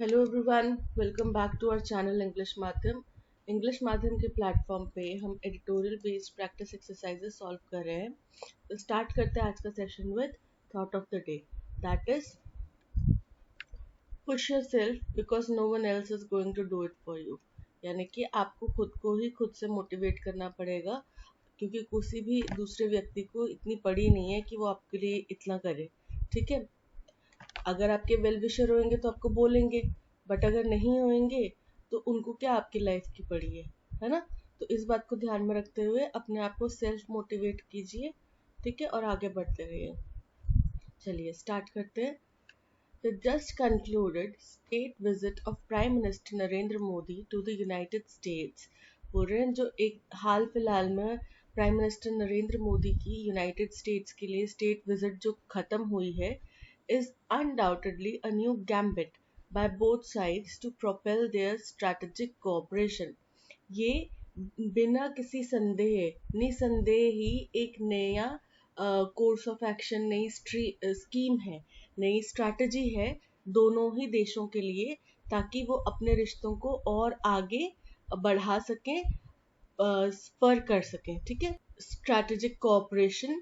Hello everyone, welcome back to our channel English Madhyam के platform पे हम editorial based practice exercises solve कर रहे हैं। तो स्टार्ट करते हैं आज का session with thought of the day, that is push yourself because no one else is going to do it for you. यानी कि आपको खुद को ही खुद से मोटिवेट करना पड़ेगा, क्योंकि किसी भी दूसरे व्यक्ति को इतनी पड़ी नहीं है कि वो आपके लिए इतना करे। ठीक है, अगर आपके वेल विशर होंगे तो आपको बोलेंगे, बट अगर नहीं होंगे तो उनको क्या आपकी लाइफ की पड़ी है ना। तो इस बात को ध्यान में रखते हुए अपने आप को सेल्फ मोटिवेट कीजिए, ठीक है, और आगे बढ़ते रहिए। चलिए स्टार्ट करते हैं। The just concluded state visit of Prime Minister Narendra Modi to the United States, बोल रहे हैं जो एक हाल फिलहाल में प्राइम मिनिस्टर नरेंद्र मोदी की यूनाइटेड स्टेट्स के लिए स्टेट विजिट जो खत्म हुई है, is undoubtedly a new gambit by both sides to propel their strategic cooperation. ये बिना किसी संदेह निसंदेह ही एक नया कोर्स ऑफ एक्शन, नई स्कीम है, नई स्ट्रैटेजी है दोनों ही देशों के लिए, ताकि वो अपने रिश्तों को और आगे बढ़ा सकें, स्पर कर सकें। ठीक है, strategic cooperation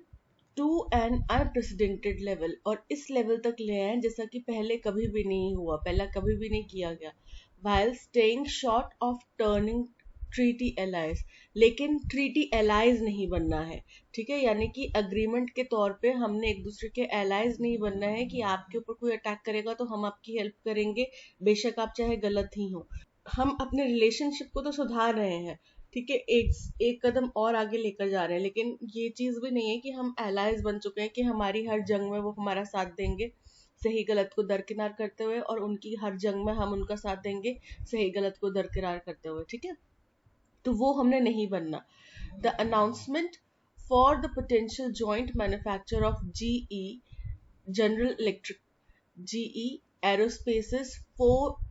to an unprecedented level, और इस लेवल तक ले आए जैसा कि पहले कभी भी नहीं हुआ, पहला कभी भी नहीं किया गया। while staying short of turning treaty allies, लेकिन ट्रीटी एलाइज नहीं बनना है। ठीक है, यानी कि अग्रीमेंट के तौर पे हमने एक दूसरे के एलाइज नहीं बनना है कि आपके ऊपर कोई अटैक करेगा तो हम आपकी हेल्प करेंगे, बेशक आप चाहे गलत ही हो। हम अपने रिलेशनशिप को तो सुधार रहे हैं, ठीक है, एक कदम और आगे लेकर जा रहे हैं, लेकिन ये चीज भी नहीं है कि हम एलाइज बन चुके हैं कि हमारी हर जंग में वो हमारा साथ देंगे, सही गलत को दरकिनार करते हुए, और उनकी हर जंग में हम उनका साथ देंगे सही गलत को दरकिनार करते हुए। ठीक है, तो वो हमने नहीं बनना। The announcement for the potential joint manufacture of GE general electric GE Aerospace's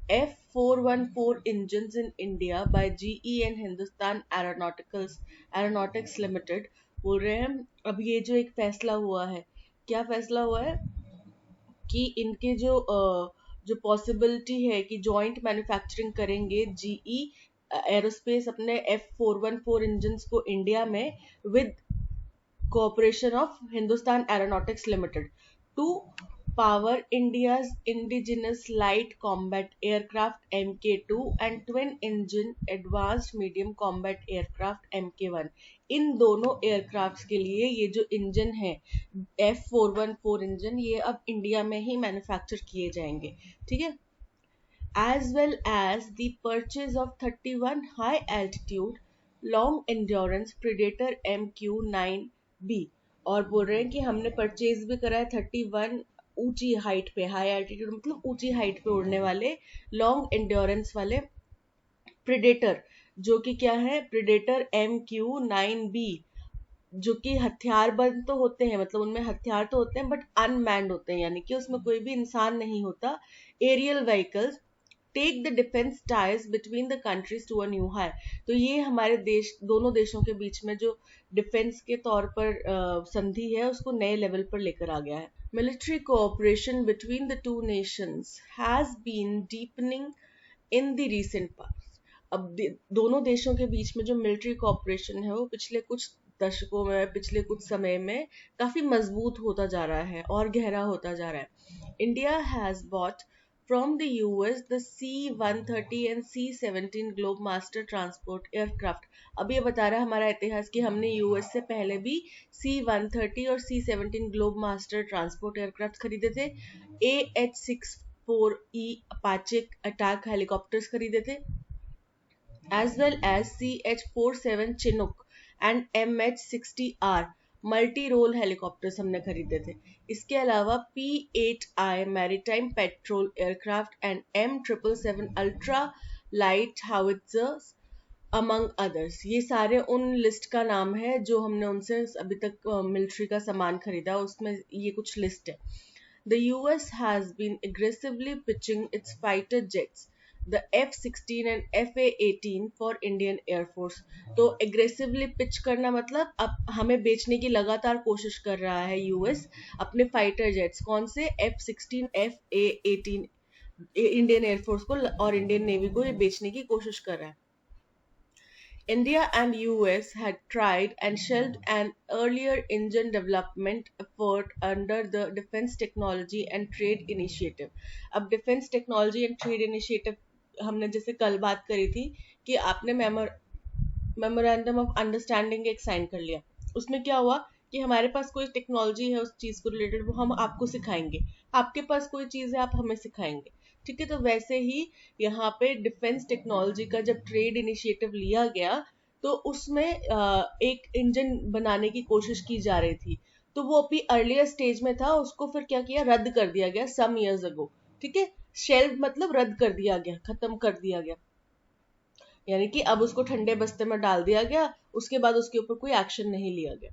F414 engines in India by GE and Hindustan Aeronautics Limited, बोल रहे हैं अब ये जो एक फैसला हुआ है, क्या फैसला हुआ है कि इनके जो पॉसिबिलिटी है कि जॉइंट मैन्युफैक्चरिंग करेंगे जीई एरोस्पेस अपने F414 इंजन्स को इंडिया में, with cooperation of Hindustan Aeronautics Limited, to power India's indigenous light combat aircraft Mk2 and twin engine advanced medium combat aircraft Mk1। इन दोनों एयरक्राफ्ट्स के लिए ये जो इंजन है F414 इंजन, ये अब इंडिया में ही मैन्युफैक्चर किए जाएंगे। ठीक है, as well as the purchase of 31 high altitude long endurance Predator MQ-9B, और बोल रहे हैं कि हमने परचेज भी करा है 31 ऊंची हाइट पे, हाई एल्टीट्यूड मतलब ऊंची हाइट पे उड़ने वाले लॉन्ग एंड्योरेंस वाले प्रेडेटर, जो कि क्या है, प्रेडेटर MQ-9B, जो कि हथियारबंद तो होते हैं, मतलब उनमें हथियार तो होते हैं बट अनमैन्ड होते हैं, यानी कि उसमें कोई भी इंसान नहीं होता। Aerial vehicles take the defence ties between the countries to a new high. तो ये हमारे देश, दोनों देशों के बीच में जो डिफेंस के तौर पर संधि है, उसको नए लेवल पर लेकर आ गया है। Military cooperation between the two nations has been deepening in the recent past. अब दोनों देशों के बीच में जो मिलिट्री कोऑपरेशन है वो पिछले कुछ दशकों में, पिछले कुछ समय में काफी मजबूत होता जा रहा है और गहरा होता जा रहा है। India has bot from the US the C-130 and C-17 Globemaster transport aircraft। अब ये बता रहा है हमारा इतिहास कि हमने यूएस से पहले भी C-130 और C-17 Globemaster transport aircraft खरीदे थे, AH-64E Apache अटैक हेलीकॉप्टर्स खरीदे थे, as well as CH-47 Chinook and MH-60R multi role helicopters हमने खरीदे थे। इसके अलावा P-8I maritime patrol aircraft and M777 ultra light howitzers among others. ये सारे उन लिस्ट का नाम है जो हमने उनसे अभी तक मिलिट्री का सामान खरीदा, उसमें ये कुछ लिस्ट है। The US has been aggressively pitching its fighter jets, the F-16 and FA-18 for Indian Air Force। तो एग्रेसिवली पिच करना मतलब अब हमें बेचने की लगातार कोशिश कर रहा है यूएस अपने फाइटर जेट्स, कौन से, F-16 FA-18 इंडियन एयरफोर्स को और इंडियन नेवी को ये बेचने की कोशिश कर रहा है. India and US had tried and shelved an earlier engine development effort under the Defense Technology and Trade Initiative. अब Defense Technology and Trade Initiative हमने जैसे कल बात करी थी कि आपने मेमोरेंडम ऑफ अंडरस्टैंडिंग एक साइन कर लिया. उसमें क्या हुआ कि हमारे पास कोई टेक्नोलॉजी है उस चीज को रिलेटेड, वो हम आपको सिखाएंगे. आपके पास कोई चीज है, आप हमें सिखाएंगे. ठीक है, तो वैसे ही यहाँ पे डिफेंस टेक्नोलॉजी का जब ट्रेड इनिशिएटिव लिया गया तो उसमें एक इंजन बनाने की कोशिश की जा रही थी. तो वो अभी अर्लियर स्टेज में था, उसको फिर क्या किया, रद्द कर दिया गया सम इयर्स अगो. ठीक है, शेल्व मतलब रद्द कर दिया गया, खत्म कर दिया गया, यानी कि अब उसको ठंडे बस्ते में डाल दिया गया. उसके बाद उसके ऊपर कोई एक्शन नहीं लिया गया.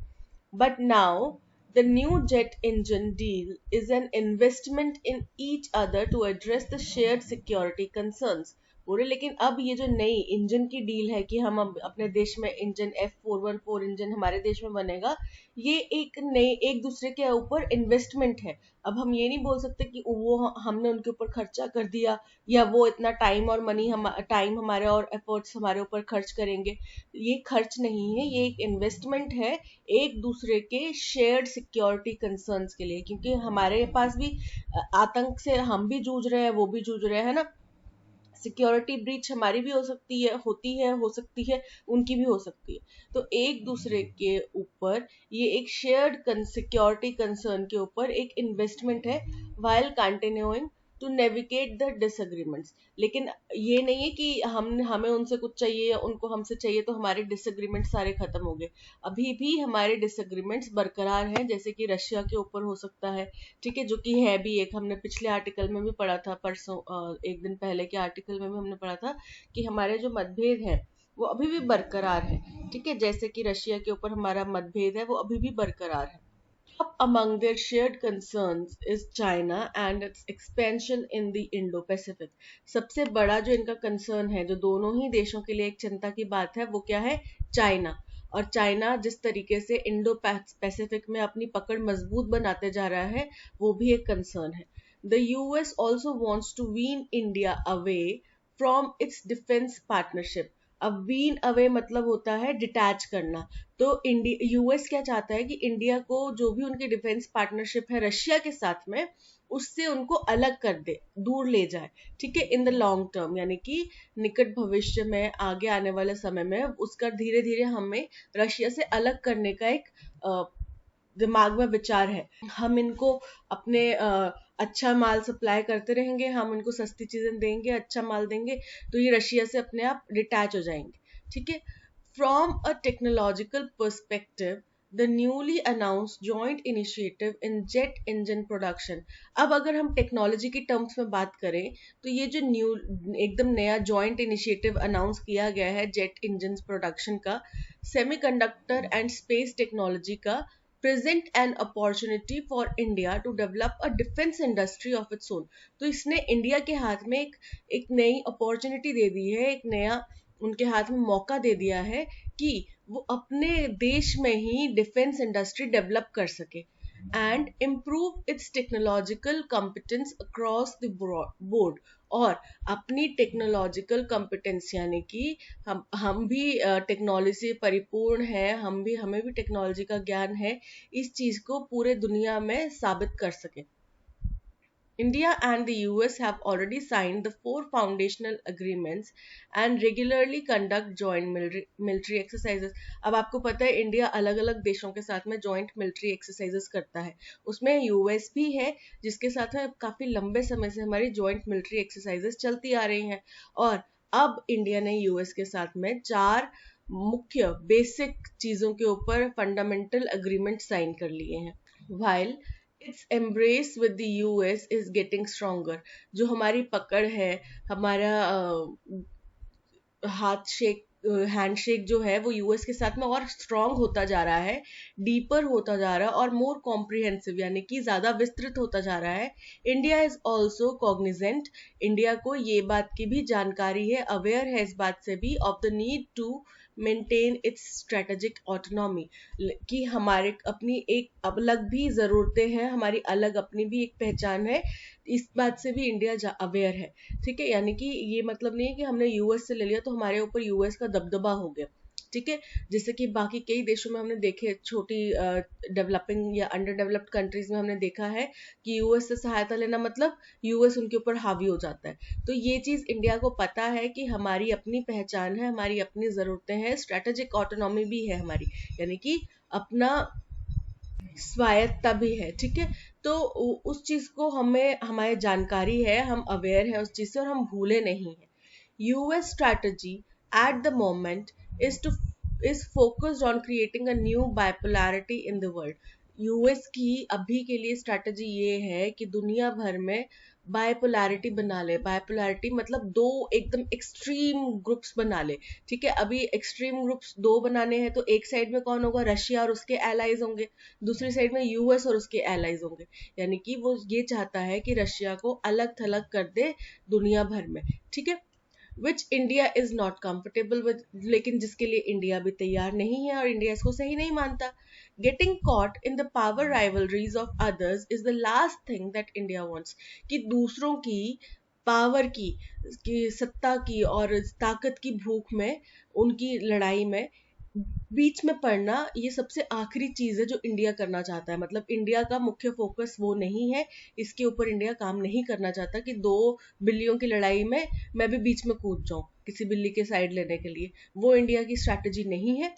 But now, the new jet engine deal is an investment in each other to address the shared security concerns. बोले लेकिन अब ये जो नई इंजन की डील है कि हम अब अपने देश में इंजन F414 इंजन हमारे देश में बनेगा, ये एक नई एक दूसरे के ऊपर इन्वेस्टमेंट है. अब हम ये नहीं बोल सकते कि वो हमने उनके ऊपर खर्चा कर दिया या वो इतना टाइम और मनी टाइम हमारे और एफर्ट्स हमारे ऊपर खर्च करेंगे. ये खर्च नहीं है, ये एक इन्वेस्टमेंट है एक दूसरे के शेयर्ड सिक्योरिटी कंसर्न्स के लिए. क्योंकि हमारे पास भी आतंक से हम भी जूझ रहे हैं, वो भी जूझ रहे हैं ना. सिक्योरिटी ब्रीच हमारी भी हो सकती है, हो सकती है, उनकी भी हो सकती है. तो एक दूसरे के ऊपर ये एक शेयर्ड सिक्योरिटी कंसर्न के ऊपर एक इन्वेस्टमेंट है while continuing to navigate the disagreements. लेकिन ये नहीं है कि हमें उनसे कुछ चाहिए या उनको हमसे चाहिए तो हमारे डिसएग्रीमेंट सारे खत्म हो गए. अभी भी हमारे डिसएग्रीमेंट्स बरकरार हैं, जैसे कि रशिया के ऊपर हो सकता है. ठीक है, जो कि है भी, एक हमने पिछले आर्टिकल में भी पढ़ा था, परसों एक दिन पहले के आर्टिकल में भी हमने पढ़ा था कि हमारे जो मतभेद हैं वो अभी भी बरकरार है. ठीक है, जैसे कि रशिया के ऊपर हमारा मतभेद है वो अभी भी बरकरार है. Top among their shared concerns is China and its expansion in the Indo-Pacific. सबसे बड़ा जो इनका कंसर्न है, जो दोनों ही देशों के लिए एक चिंता की बात है, वो क्या है, चाइना. और चाइना जिस तरीके से इंडो पैसिफिक में अपनी पकड़ मजबूत बनाते जा रहा है, वो भी एक कंसर्न है. The US also wants to wean India away from its defense partnership. अब वीन अवे मतलब होता है डिटैच करना. तो यूएस क्या चाहता है कि इंडिया को जो भी उनकी डिफेंस पार्टनरशिप है रशिया के साथ में, उससे उनको अलग कर दे, दूर ले जाए. ठीक है, इन द लॉन्ग टर्म, यानी कि निकट भविष्य में, आगे आने वाले समय में उसका धीरे धीरे हमें रशिया से अलग करने का एक दिमाग में विचार है. हम इनको अपने अच्छा माल सप्लाई करते रहेंगे, हम इनको सस्ती चीजें देंगे, अच्छा माल देंगे, तो ये रशिया से अपने आप डिटैच हो जाएंगे. ठीक है, from a technological perspective the newly announced joint initiative in jet engine production. अब अगर हम टेक्नोलॉजी की टर्म्स में बात करें तो ये जो एकदम नया जॉइंट इनिशिएटिव अनाउंस किया गया है जेट इंजन प्रोडक्शन का, सेमीकंडक्टर एंड स्पेस टेक्नोलॉजी का, present an opportunity for India to develop a defense industry of its own. तो इसने इंडिया के हाथ में एक नई अपॉर्चुनिटी दे दी है, एक नया उनके हाथ में मौका दे दिया है कि वो अपने देश में ही डिफेंस इंडस्ट्री डेवलप कर सके and improve it's technological competence across the board. और अपनी टेक्नोलॉजिकल कॉम्पिटेंस, यानी कि हम भी टेक्नोलॉजी से परिपूर्ण है, हमें भी टेक्नोलॉजी का ज्ञान है, इस चीज को पूरे दुनिया में साबित कर सके. India and the US have already signed the 4 foundational agreements and regularly conduct joint military exercises. अब आपको पता है इंडिया अलग अलग देशों के साथ में joint military exercises करता है. उसमें US भी है जिसके साथ में काफी लंबे समय से हमारी joint military exercises चलती आ रही हैं. और अब इंडिया ने US के साथ में 4 मुख्य बेसिक चीजों के ऊपर फंडामेंटल अग्रीमेंट साइन कर लिए हैं. While its embrace with the US is getting stronger. जो हमारी पकड़ है, हमारा हैंडशेक जो है वो यूएस के साथ में और स्ट्रांग होता जा रहा है, डीपर होता जा रहा है और मोर कॉम्प्रिहेंसिव, यानी कि ज्यादा विस्तृत होता जा रहा है. India is also Cognizant. India को ये बात की भी जानकारी है, अवेयर है इस बात से भी, of the need to maintain its strategic autonomy, कि हमारे अपनी एक अलग भी ज़रूरतें हैं, हमारी अलग अपनी भी एक पहचान है, इस बात से भी इंडिया अवेयर है। ठीक है, यानी कि ये मतलब नहीं है कि हमने यूएस से ले लिया तो हमारे ऊपर यूएस का दबदबा हो गया। ठीक है, जैसे कि बाकी कई देशों में हमने देखे, छोटी डेवलपिंग या अंडर डेवलप्ड कंट्रीज में हमने देखा है कि यूएस से सहायता लेना मतलब यूएस उनके ऊपर हावी हो जाता है। तो ये चीज इंडिया को पता है कि हमारी अपनी पहचान है, हमारी अपनी जरूरतें हैं, स्ट्रेटेजिक ऑटोनॉमी भी है हमारी, यानी कि अपना स्वायत्ता भी है। ठीक है, तो उस चीज को हमें, हमारी जानकारी है, हम अवेयर है उस चीज से और हम भूले नहीं है। US strategy at the moment is focused on creating a new bipolarity in the world. US की अभी के लिए स्ट्रैटेजी ये है कि दुनिया भर में बायपोलैरिटी बना ले। बायपोलैरिटी मतलब दो एकदम एक्सट्रीम ग्रुप्स बना ले। ठीक है, अभी एक्सट्रीम ग्रुप्स दो बनाने हैं तो एक साइड में कौन होगा, रशिया और उसके एलाइज होंगे, दूसरी साइड में यूएस और उसके एलाइज होंगे। यानी कि वो ये चाहता है कि रशिया को अलग थलग कर दे दुनिया भर में। ठीक है, which India is not comfortable with, लेकिन जिसके लिए इंडिया भी तैयार नहीं है और इंडिया इसको सही नहीं मानता। Getting caught in the power rivalries of others is the last thing that India wants, कि दूसरों की पावर की सत्ता की और ताकत की भूख में, उनकी लड़ाई में बीच में पड़ना, ये सबसे आखिरी चीज है जो इंडिया करना चाहता है। मतलब इंडिया का मुख्य फोकस वो नहीं है, इसके ऊपर इंडिया काम नहीं करना चाहता कि दो बिल्लियों की लड़ाई में मैं भी बीच में कूद जाऊं किसी बिल्ली के साइड लेने के लिए। वो इंडिया की स्ट्रैटेजी नहीं है।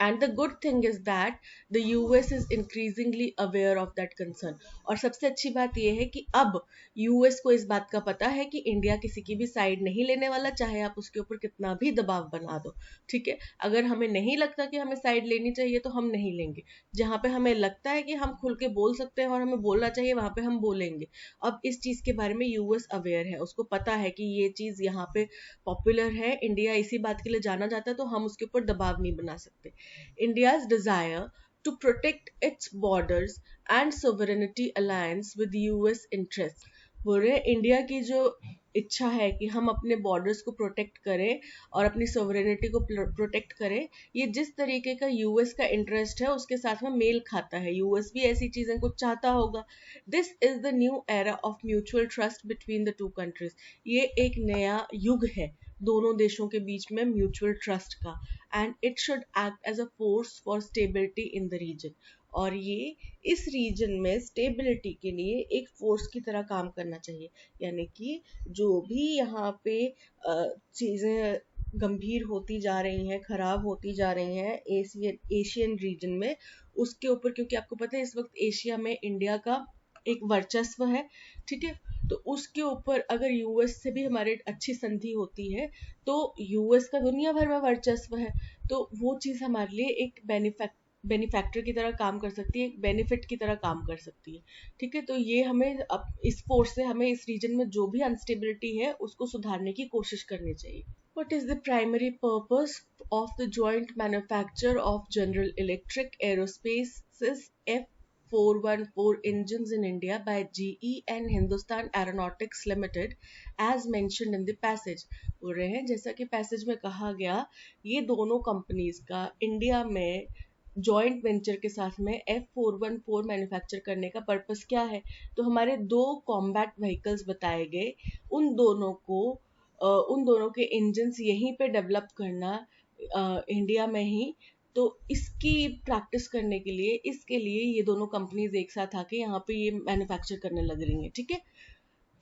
And the good thing is that the US is increasingly aware of that concern. और सबसे अच्छी बात यह है कि अब यूएस को इस बात का पता है कि इंडिया किसी की भी साइड नहीं लेने वाला, चाहे आप उसके ऊपर कितना भी दबाव बना दो। ठीक है, अगर हमें नहीं लगता कि हमें साइड लेनी चाहिए तो हम नहीं लेंगे। जहां पे हमें लगता है कि हम खुल के बोल सकते हैं और हमें बोलना चाहिए, वहां पे हम बोलेंगे। अब इस चीज के बारे में यूएस अवेयर है, उसको पता है कि ये चीज यहाँ पे पॉपुलर है, इंडिया इसी बात के लिए जाना जाता है, तो हम उसके ऊपर दबाव नहीं बना सकते। India's desire to protect its borders and sovereignty aligns with US interests. बोल रहे हैं इंडिया की जो इच्छा है कि हम अपने बॉर्डर्स को प्रोटेक्ट करें और अपनी सोवरेनिटी को प्रोटेक्ट करें, ये जिस तरीके का यूएस का इंटरेस्ट है उसके साथ में मेल खाता है। यूएस भी ऐसी चीजें कुछ चाहता होगा। This is the new era of mutual trust between the to countries. ये एक नया युग है दोनों देशों के बीच में म्यूचुअल ट्रस्ट का। And it should act as a force for stability in the region. और ये इस रीजन में स्टेबिलिटी के लिए एक फोर्स की तरह काम करना चाहिए। यानी कि जो भी यहाँ पे चीजें गंभीर होती जा रही हैं, खराब होती जा रही हैं एशियन रीजन में, उसके ऊपर, क्योंकि आपको पता है इस वक्त एशिया में इंडिया का एक वर्चस्व है। ठीक है, तो उसके ऊपर अगर यूएस से भी हमारे अच्छी संधि होती है तो यूएस का दुनिया भर में वर्चस्व है, तो वो चीज हमारे लिए एक बेनिफैक्टर की तरह काम कर सकती है, एक बेनिफिट की तरह काम कर सकती है। ठीक है, तो ये हमें अब इस फोर्स से हमें इस रीजन में जो भी अनस्टेबिलिटी है उसको सुधारने की कोशिश करनी चाहिए। What is the primary purpose of the joint manufacture of General Electric Aerospace's F414 engines in India by GE and Hindustan Aeronautics Limited as mentioned in the passage? बोल रहे हैं जैसा कि पैसेज में कहा गया, ये दोनों कंपनीज का इंडिया में जॉइंट वेंचर के साथ में F414 मैन्युफैक्चर करने का पर्पस क्या है। तो हमारे दो कॉम्बैट व्हीकल्स बताए गए, उन दोनों को उन दोनों के इंजन्स यहीं पे डेवलप करना इंडिया में ही। तो इसकी प्रैक्टिस करने के लिए, इसके लिए ये दोनों कंपनीज एक साथ आके यहाँ पे ये मैन्युफैक्चर करने लग रही हैं। ठीक है,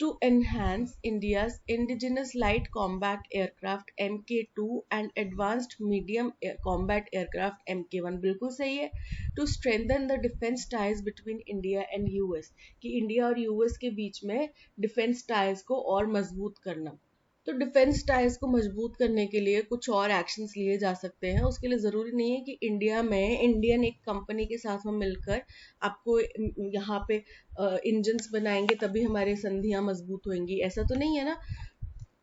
to enhance India's indigenous light combat aircraft Mk2 and advanced medium combat aircraft Mk1, बिल्कुल सही है। To strengthen the defense ties between India and US, कि इंडिया और यूएस के बीच में डिफेंस टाइज को और मजबूत करना। तो डिफेंस टाइज को मजबूत करने के लिए कुछ और एक्शंस लिए जा सकते हैं। उसके लिए ज़रूरी नहीं है कि इंडिया में इंडियन एक कंपनी के साथ में मिलकर आपको यहाँ पे इंजन्स बनाएंगे तभी हमारे संधियाँ मजबूत होंगी, ऐसा तो नहीं है ना।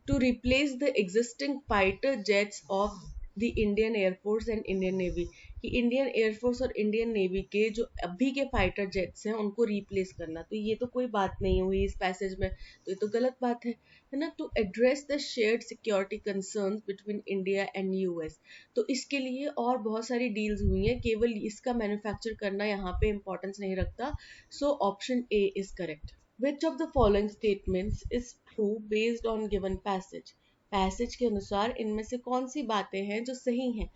To replace the existing fighter jets of the Indian air force and Indian navy, कि इंडियन एयरफोर्स और इंडियन नेवी के जो अभी के फाइटर जेट्स हैं उनको रिप्लेस करना। तो ये तो कोई बात नहीं हुई इस पैसेज में, तो ये तो गलत बात है ना। To address the shared security concerns between India and US, तो इसके लिए और बहुत सारी डील्स हुई हैं, केवल इसका मैन्युफैक्चर करना यहाँ पे इंपॉर्टेंस नहीं रखता। So option A is correct. Which of the following statements is true based on given passage, passage के अनुसार इनमें से कौन सी बातें हैं जो सही हैं।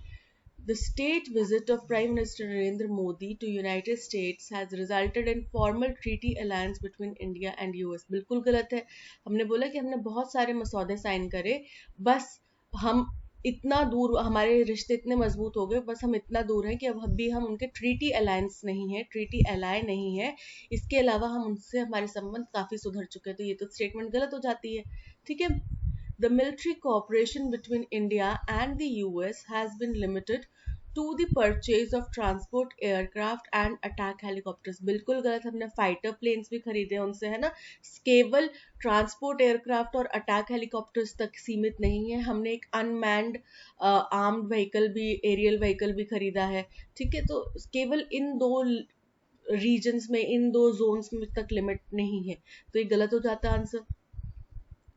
The state visit of Prime Minister Narendra Modi to United States has resulted in formal treaty alliance between India and US। बिल्कुल गलत है। हमने बोला कि हमने बहुत सारे मसौदे साइन करे, बस हम इतना दूर, हमारे रिश्ते इतने मजबूत हो गए, बस हम इतना दूर हैं कि अब भी हम उनके ट्रीटी अलायंस नहीं है, ट्रीटी अलाय नहीं है। इसके अलावा हम उनसे, हमारे संबंध काफी सुधर चुके हैं। तो ये तो स्टेटमेंट गलत हो जाती है। ठीक है। The military cooperation between India and the US has been limited to the purchase of transport aircraft and attack helicopters। बिल्कुल गलत, हमने फाइटर प्लेन्स भी खरीदे हैं उनसे, है ना। केवल ट्रांसपोर्ट एयरक्राफ्ट और अटैक हेलीकॉप्टर्स तक सीमित नहीं है, हमने एक अनमैन्ड आर्म्ड व्हीकल भी, एरियल व्हीकल भी खरीदा है। ठीक है। तो केवल इन दो रीजन्स में, इन दो जोन्स में तक लिमिट नहीं है, तो ये गलत हो जाता है answer.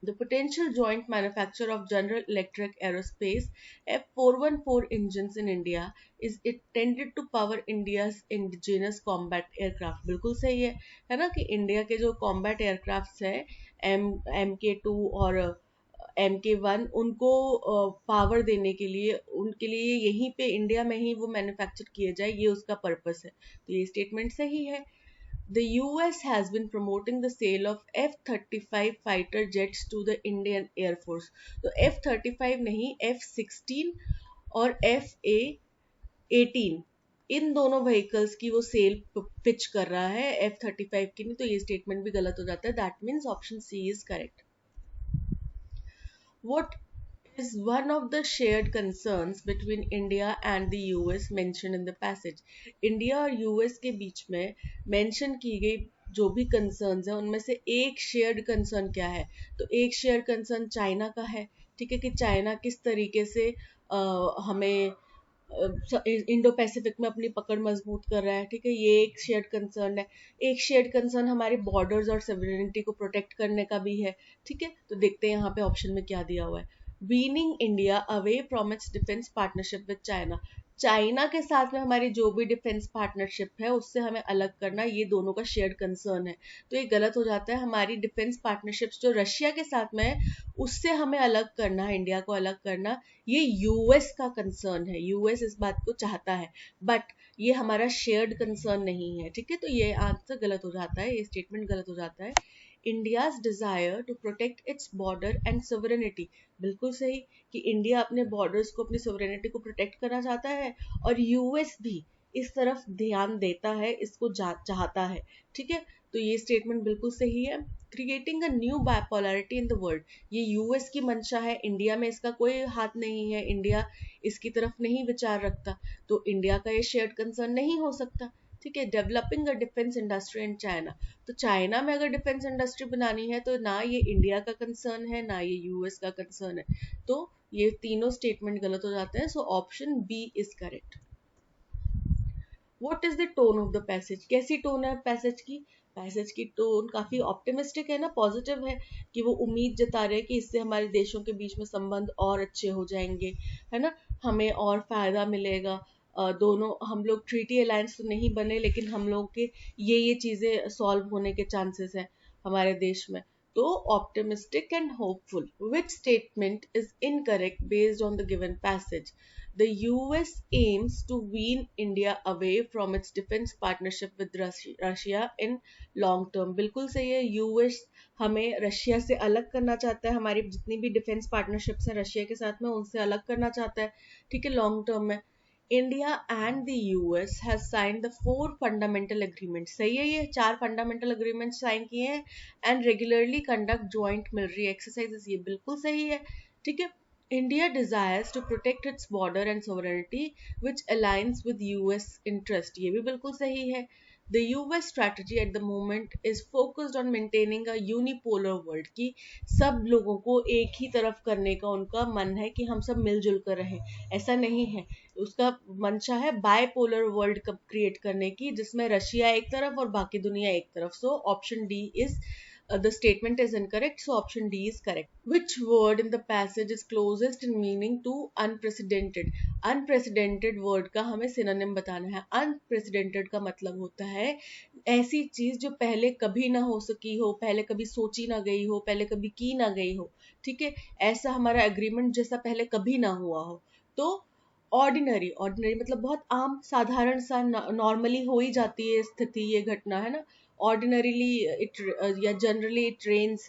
The potential joint manufacture of General Electric Aerospace F414 engines in India is intended to power India's indigenous combat aircraft। बिल्कुल सही है ना, कि इंडिया के जो कॉम्बैट एयरक्राफ्ट्स हैं MK2 और MK1, उनको पावर देने के लिए, उनके लिए यहीं पे इंडिया में ही वो मैन्युफैक्चर किए जाए, ये उसका पर्पस है। तो ये स्टेटमेंट सही है। The US has been promoting the sale of F-35 fighter jets to the Indian Air Force। तो F-35 नहीं, F-16 और FA-18, इन दोनों व्हीकल्स की वो सेल पिच कर रहा है, F-35 की नहीं। तो ये स्टेटमेंट भी गलत हो जाता है। That means option C is correct. What is one of the shared concerns between India and the US mentioned in the passage। India और यूएस के बीच में मेंशन की गई जो भी कंसर्न्स है, उनमें से एक शेयर्ड कंसर्न क्या है। तो एक शेयर्ड कंसर्न चाइना का है। ठीक है, कि चाइना किस तरीके से हमें इंडो पैसिफिक में अपनी पकड़ मजबूत कर रहा है। ठीक है, ये एक शेयर्ड कंसर्न है। एक शेयर्ड कंसर्न हमारे बॉर्डर्स और सॉवरेनिटी को प्रोटेक्ट करने का भी है। ठीक है, तो देखते हैं यहाँ पे ऑप्शन में क्या दिया हुआ है। Weaning India away from its defence partnership with China, China के साथ में हमारी जो भी डिफेंस पार्टनरशिप है उससे हमें अलग करना, ये दोनों का शेयर्ड कंसर्न है। तो ये गलत हो जाता है। हमारी डिफेंस पार्टनरशिप्स जो रशिया के साथ में है उससे हमें अलग करना, इंडिया को अलग करना, ये यूएस का कंसर्न है। यूएस इस बात को चाहता है, बट ये हमारा शेयर्ड कंसर्न नहीं है। ठीक है, तो ये आंसर गलत हो जाता है, ये स्टेटमेंट गलत हो जाता है। India's desire to protect its border and sovereignty, बिल्कुल सही, कि इंडिया अपने बॉर्डर्स को, अपनी सोवरेनिटी को प्रोटेक्ट करना चाहता है, और यूएस भी इस तरफ ध्यान देता है, इसको चाहता है। ठीक है, तो ये स्टेटमेंट बिल्कुल सही है। Creating a new bipolarity in the world, ये यूएस की मंशा है, इंडिया में इसका कोई हाथ नहीं है, इंडिया इसकी तरफ नहीं विचार रखता, तो इंडिया का ये शेयर्ड कंसर्न नहीं हो सकता। ठीक है। Developing a defence industry in China, तो चाइना में अगर डिफेंस इंडस्ट्री बनानी है तो ना ये इंडिया का कंसर्न है, ना ये यूएस का कंसर्न है। तो ये तीनों स्टेटमेंट गलत हो जाते हैं। So option B is correct. What is the tone of the passage, कैसी टोन है पैसेज की। पैसेज की टोन काफी ऑप्टिमिस्टिक है ना, पॉजिटिव है, कि वो उम्मीद जता रहे हैं कि इससे हमारे देशों के बीच में संबंध और अच्छे हो जाएंगे, है ना, हमें और फायदा मिलेगा। दोनों हम लोग ट्रीटी अलायंस तो नहीं बने, लेकिन हम लोग के ये चीजें सॉल्व होने के चांसेस हैं हमारे देश में। तो optimistic and hopeful. Which statement is incorrect based on the given passage. The US aims to wean India away from its defense partnership with Russia in long term। बिल्कुल सही है, यूएस हमें रशिया से अलग करना चाहता है, हमारी जितनी भी डिफेंस पार्टनरशिप्स हैं रशिया के साथ में उनसे अलग करना चाहता है। ठीक है, लॉन्ग टर्म में। India and the US has signed the 4 fundamental agreement, सही है, ये 4 फंडामेंटल एग्रीमेंट साइन किए हैं। And regularly conduct joint military exercises, ये बिल्कुल सही है। ठीक है। India desires to protect its border and sovereignty, which aligns with US interest, ये भी बिल्कुल सही है। The US strategy at the moment is focused on maintaining a unipolar world, कि सब लोगों को एक ही तरफ करने का उनका मन है कि हम सब मिलजुल कर रहें. ऐसा नहीं है. उसका मंशा है बायपोलर वर्ल्ड क्रिएट करने की, जिसमें रशिया एक तरफ और बाकी दुनिया एक तरफ. So option D is the statement is incorrect, so option D is correct. Which word in the passage is closest in meaning to unprecedented? Unprecedented word का हमें synonym बताना है. Unprecedented का मतलब होता है ऐसी चीज जो पहले कभी ना हो सकी हो, पहले कभी सोची ना गई हो, पहले कभी की ना गई हो. ठीक है, ऐसा हमारा एग्रीमेंट जैसा पहले कभी ना हुआ हो. तो ऑर्डिनरी मतलब बहुत आम साधारण सा नॉर्मली हो ही जाती है स्थिति, ये घटना है ना. ordinarily it yeah, generally it rains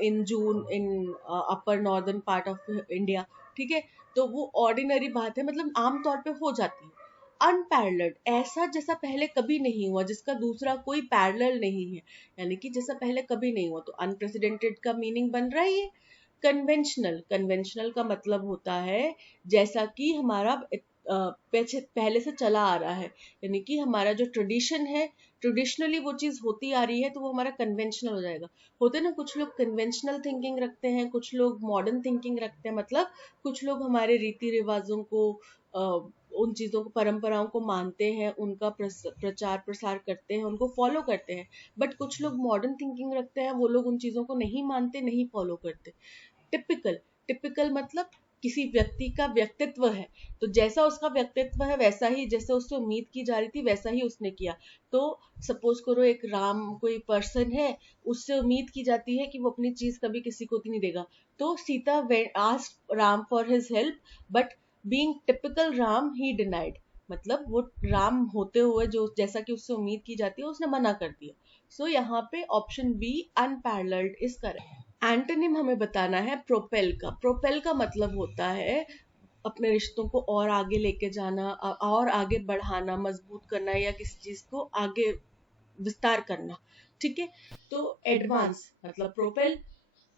in June in upper northern part of India. ठीक है, तो वो ऑर्डिनरी बात है, मतलब आम तौर पे हो जाती है. अनपैरेलल्ड, ऐसा जैसा पहले कभी नहीं हुआ, जिसका दूसरा कोई पैरेलल नहीं है, यानी कि जैसा पहले कभी नहीं हुआ. तो अनप्रेसिडेंटेड का मीनिंग बन रहा है. कन्वेंशनल, कन्वेंशनल का मतलब होता है जैसा कि हमारा पहले से चला आ रहा है, यानी कि हमारा जो ट्रेडिशन है, ट्रेडिशनली वो चीज होती आ रही है, तो वो हमारा कन्वेंशनल हो जाएगा. होते ना कुछ लोग कन्वेंशनल थिंकिंग रखते हैं, कुछ लोग मॉडर्न थिंकिंग रखते हैं. मतलब कुछ लोग हमारे रीति रिवाजों को उन चीजों को, परंपराओं को मानते हैं, उनका प्रचार प्रसार करते हैं, उनको फॉलो करते हैं. बट कुछ लोग मॉडर्न थिंकिंग रखते हैं, वो लोग उन चीजों को नहीं मानते, नहीं फॉलो करते. टिपिकल, टिपिकल मतलब किसी व्यक्ति का व्यक्तित्व है, तो जैसा उसका व्यक्तित्व है वैसा ही, जैसे उससे उम्मीद की जा रही थी वैसा ही उसने किया. तो सपोज करो एक राम कोई पर्सन है, उससे उम्मीद की जाती है कि वो अपनी चीज कभी किसी को नहीं देगा. तो Sita asked Ram for his help, but being typical Ram he denied. मतलब वो राम होते हुए जो जैसा कि उससे उम्मीद की जाती है उसने मना कर दिया. सो यहाँ पे option B unparalleled is correct. Antonym हमें बताना है प्रोपेल का. प्रोपेल का मतलब होता है अपने रिश्तों को और आगे लेके जाना, और आगे बढ़ाना, मजबूत करना, या किसी चीज को आगे विस्तार करना. ठीक है, तो एडवांस मतलब प्रोपेल.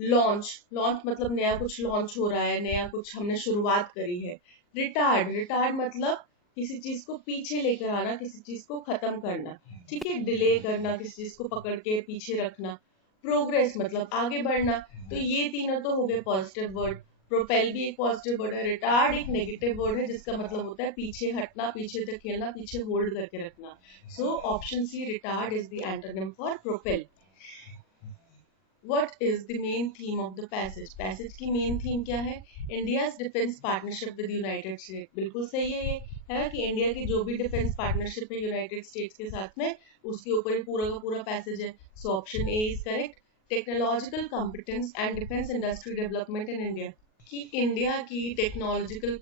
लॉन्च, लॉन्च मतलब नया कुछ लॉन्च हो रहा है, नया कुछ हमने शुरुआत करी है. रिटार्ड, रिटार्ड मतलब किसी चीज को पीछे लेकर आना, किसी चीज को खत्म करना. ठीक है, डिले करना, किसी चीज को पकड़ के पीछे रखना. प्रोग्रेस मतलब आगे बढ़ना. तो ये तीनों तो हो गए पॉजिटिव वर्ड. प्रोपेल भी एक पॉजिटिव वर्ड है, रिटार्ड एक नेगेटिव वर्ड है जिसका मतलब होता है पीछे हटना, पीछे धकेलना, पीछे होल्ड करके रखना. So option C retard is the antonym for propel. What is the main theme of the passage? Passage की main theme क्या है? India's defense partnership with United States. बिल्कुल सही है ये, है ना, कि इंडिया की जो भी डिफेंस पार्टनरशिप है यूनाइटेड स्टेट्स के साथ में, उसके ऊपर ही पूरा का पूरा पैसेज है. So option A is correct. Technological competence and defence industry development in India, कि इंडिया की टेक्नोलॉजिकल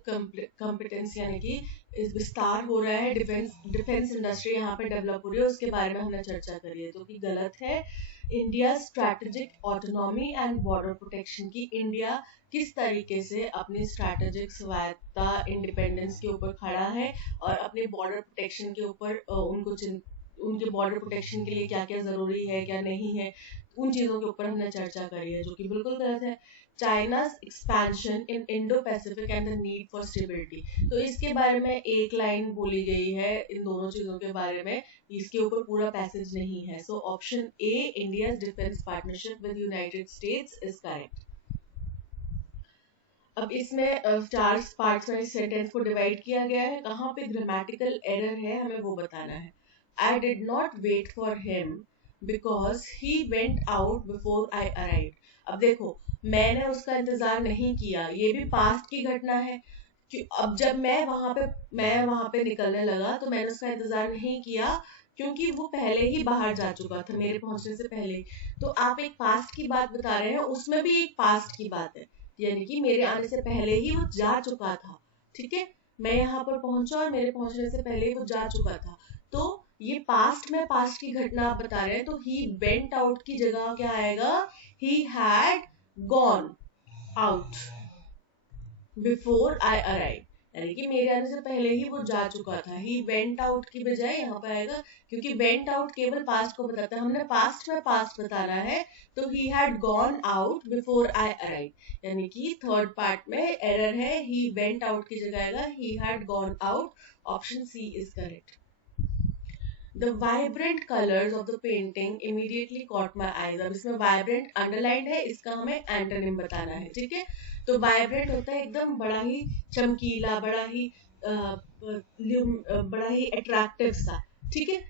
कॉम्पिटेंस यानी कि विस्तार हो रहा है, डिफेंस इंडस्ट्री यहाँ पे डेवलप हो रही है, उसके बारे में हमने चर्चा करी है, जो कि गलत है. India strategic autonomy and border protection, की इंडिया किस तरीके से अपनी स्ट्रैटेजिक स्वायत्ता, इंडिपेंडेंस के ऊपर खड़ा है, और अपने बॉर्डर प्रोटेक्शन के ऊपर उनके बॉर्डर प्रोटेक्शन के लिए क्या क्या जरूरी है, क्या नहीं है, उन चीजों के ऊपर हमने चर्चा करी है, जो कि बिल्कुल गलत है. चाइना's expansion in Indo-Pacific and the need for stability, तो इसके बारे में एक लाइन बोली गई है, इन दोनों चीजों के बारे में, इसके ऊपर पूरा पैसेज नहीं है. So option A India defence partnership with United states is correct. अब इसमें चार पार्ट्स में इस सेंटेंस को डिवाइड किया गया है. कहाँ पे ग्रामेटिकल एरर है हमें वो बताना है. I did not wait for him because he went out before I arrived. अब देखो, मैंने उसका इंतजार नहीं किया, ये भी पास्ट की घटना है. अब जब मैं वहां पे निकलने लगा तो मैंने उसका इंतजार नहीं किया, क्योंकि वो पहले ही बाहर जा चुका था मेरे पहुंचने से पहले. तो आप एक पास्ट की बात बता रहे हैं, उसमें भी एक पास्ट की बात है, यानी कि मेरे आने से पहले ही वो जा चुका था. ठीक है, मैं यहाँ पर पहुंचा और मेरे पहुंचने से पहले ही वो जा चुका था. तो ये पास्ट में पास्ट की घटना आप बता रहे हैं, तो ही वेंट आउट की जगह क्या आएगा? He had gone out before I arrive, यानी कि मेरे आने से पहले ही वो जा चुका था. ही वेंट आउट की बजाय यहाँ पर आएगा, क्योंकि वेंट आउट केवल पास्ट को बताता है, हमने पास्ट में पास्ट बताना है. तो ही had gone out before I arrive, यानी कि थर्ड पार्ट में एरर है, ही वेंट आउट की जगह आएगा he had gone out. Option C is correct. The vibrant colors of the painting immediately caught my eyes. अब इसमें vibrant underlined है, इसका हमें एंटोनिम बताना है, ठीक है। तो vibrant होता है एकदम बड़ा ही चमकीला, बड़ा ही अट्रैक्टिव सा, ठीक है।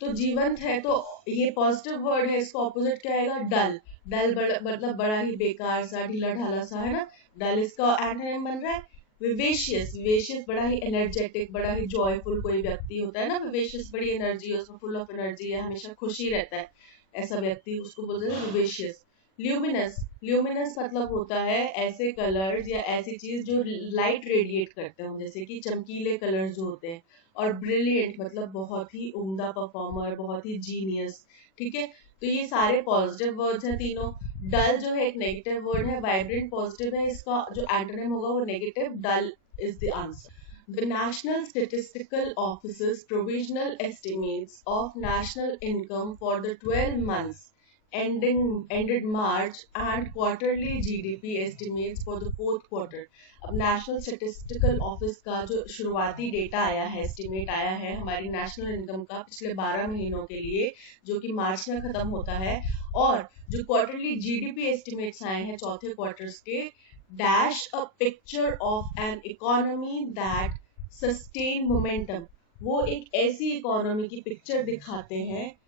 तो जीवंत है, तो ये पॉजिटिव वर्ड है, इसका ऑपोजिट क्या आएगा, डल। डल मतलब बड़ा ही बेकार सा, ढीला ढाला सा, है ना। डल इसका एंटोनिम बन रहा है। विवेशियस, विवेशियस बड़ा ही एनर्जेटिक, बड़ा ही जॉयफुल कोई व्यक्ति होता है ना, विवेशियस बड़ी एनर्जी है उसमें, फुल ऑफ एनर्जी है, हमेशा खुशी रहता है ऐसा व्यक्ति, उसको बोलते हैं विवेशियस। ल्यूमिनस, ल्यूमिनस मतलब होता है ऐसे कलर्स या ऐसी चीज जो लाइट रेडिएट करते हो, जैसे कि चमकीले कलर्स जो होते हैं। और ब्रिलियंट मतलब बहुत ही उम्दा परफॉर्मर, बहुत ही जीनियस, ठीक है। तो ये सारे पॉजिटिव वर्ड्स हैं तीनों। डल जो है एक नेगेटिव वर्ड है, वाइब्रेंट पॉजिटिव है, इसका जो एंटोनिम होगा वो negative, dull is the answer. The National Statistical Office's provisional estimates of national income for the 12 months ended March and quarterly GDP estimates for the fourth quarter. अब national statistical office का जो शुरुआती data आया है, estimate आया है हमारी national income का पिछले 12 महीनों के लिए, जो कि मार्च में खत्म होता है, और जो क्वार्टरली जीडीपी एस्टिमेट्स आए हैं चौथे क्वार्टर्स के, dash a picture of an economy that sustain momentum। वो एक ऐसी इकोनॉमी की पिक्चर दिखाते हैं,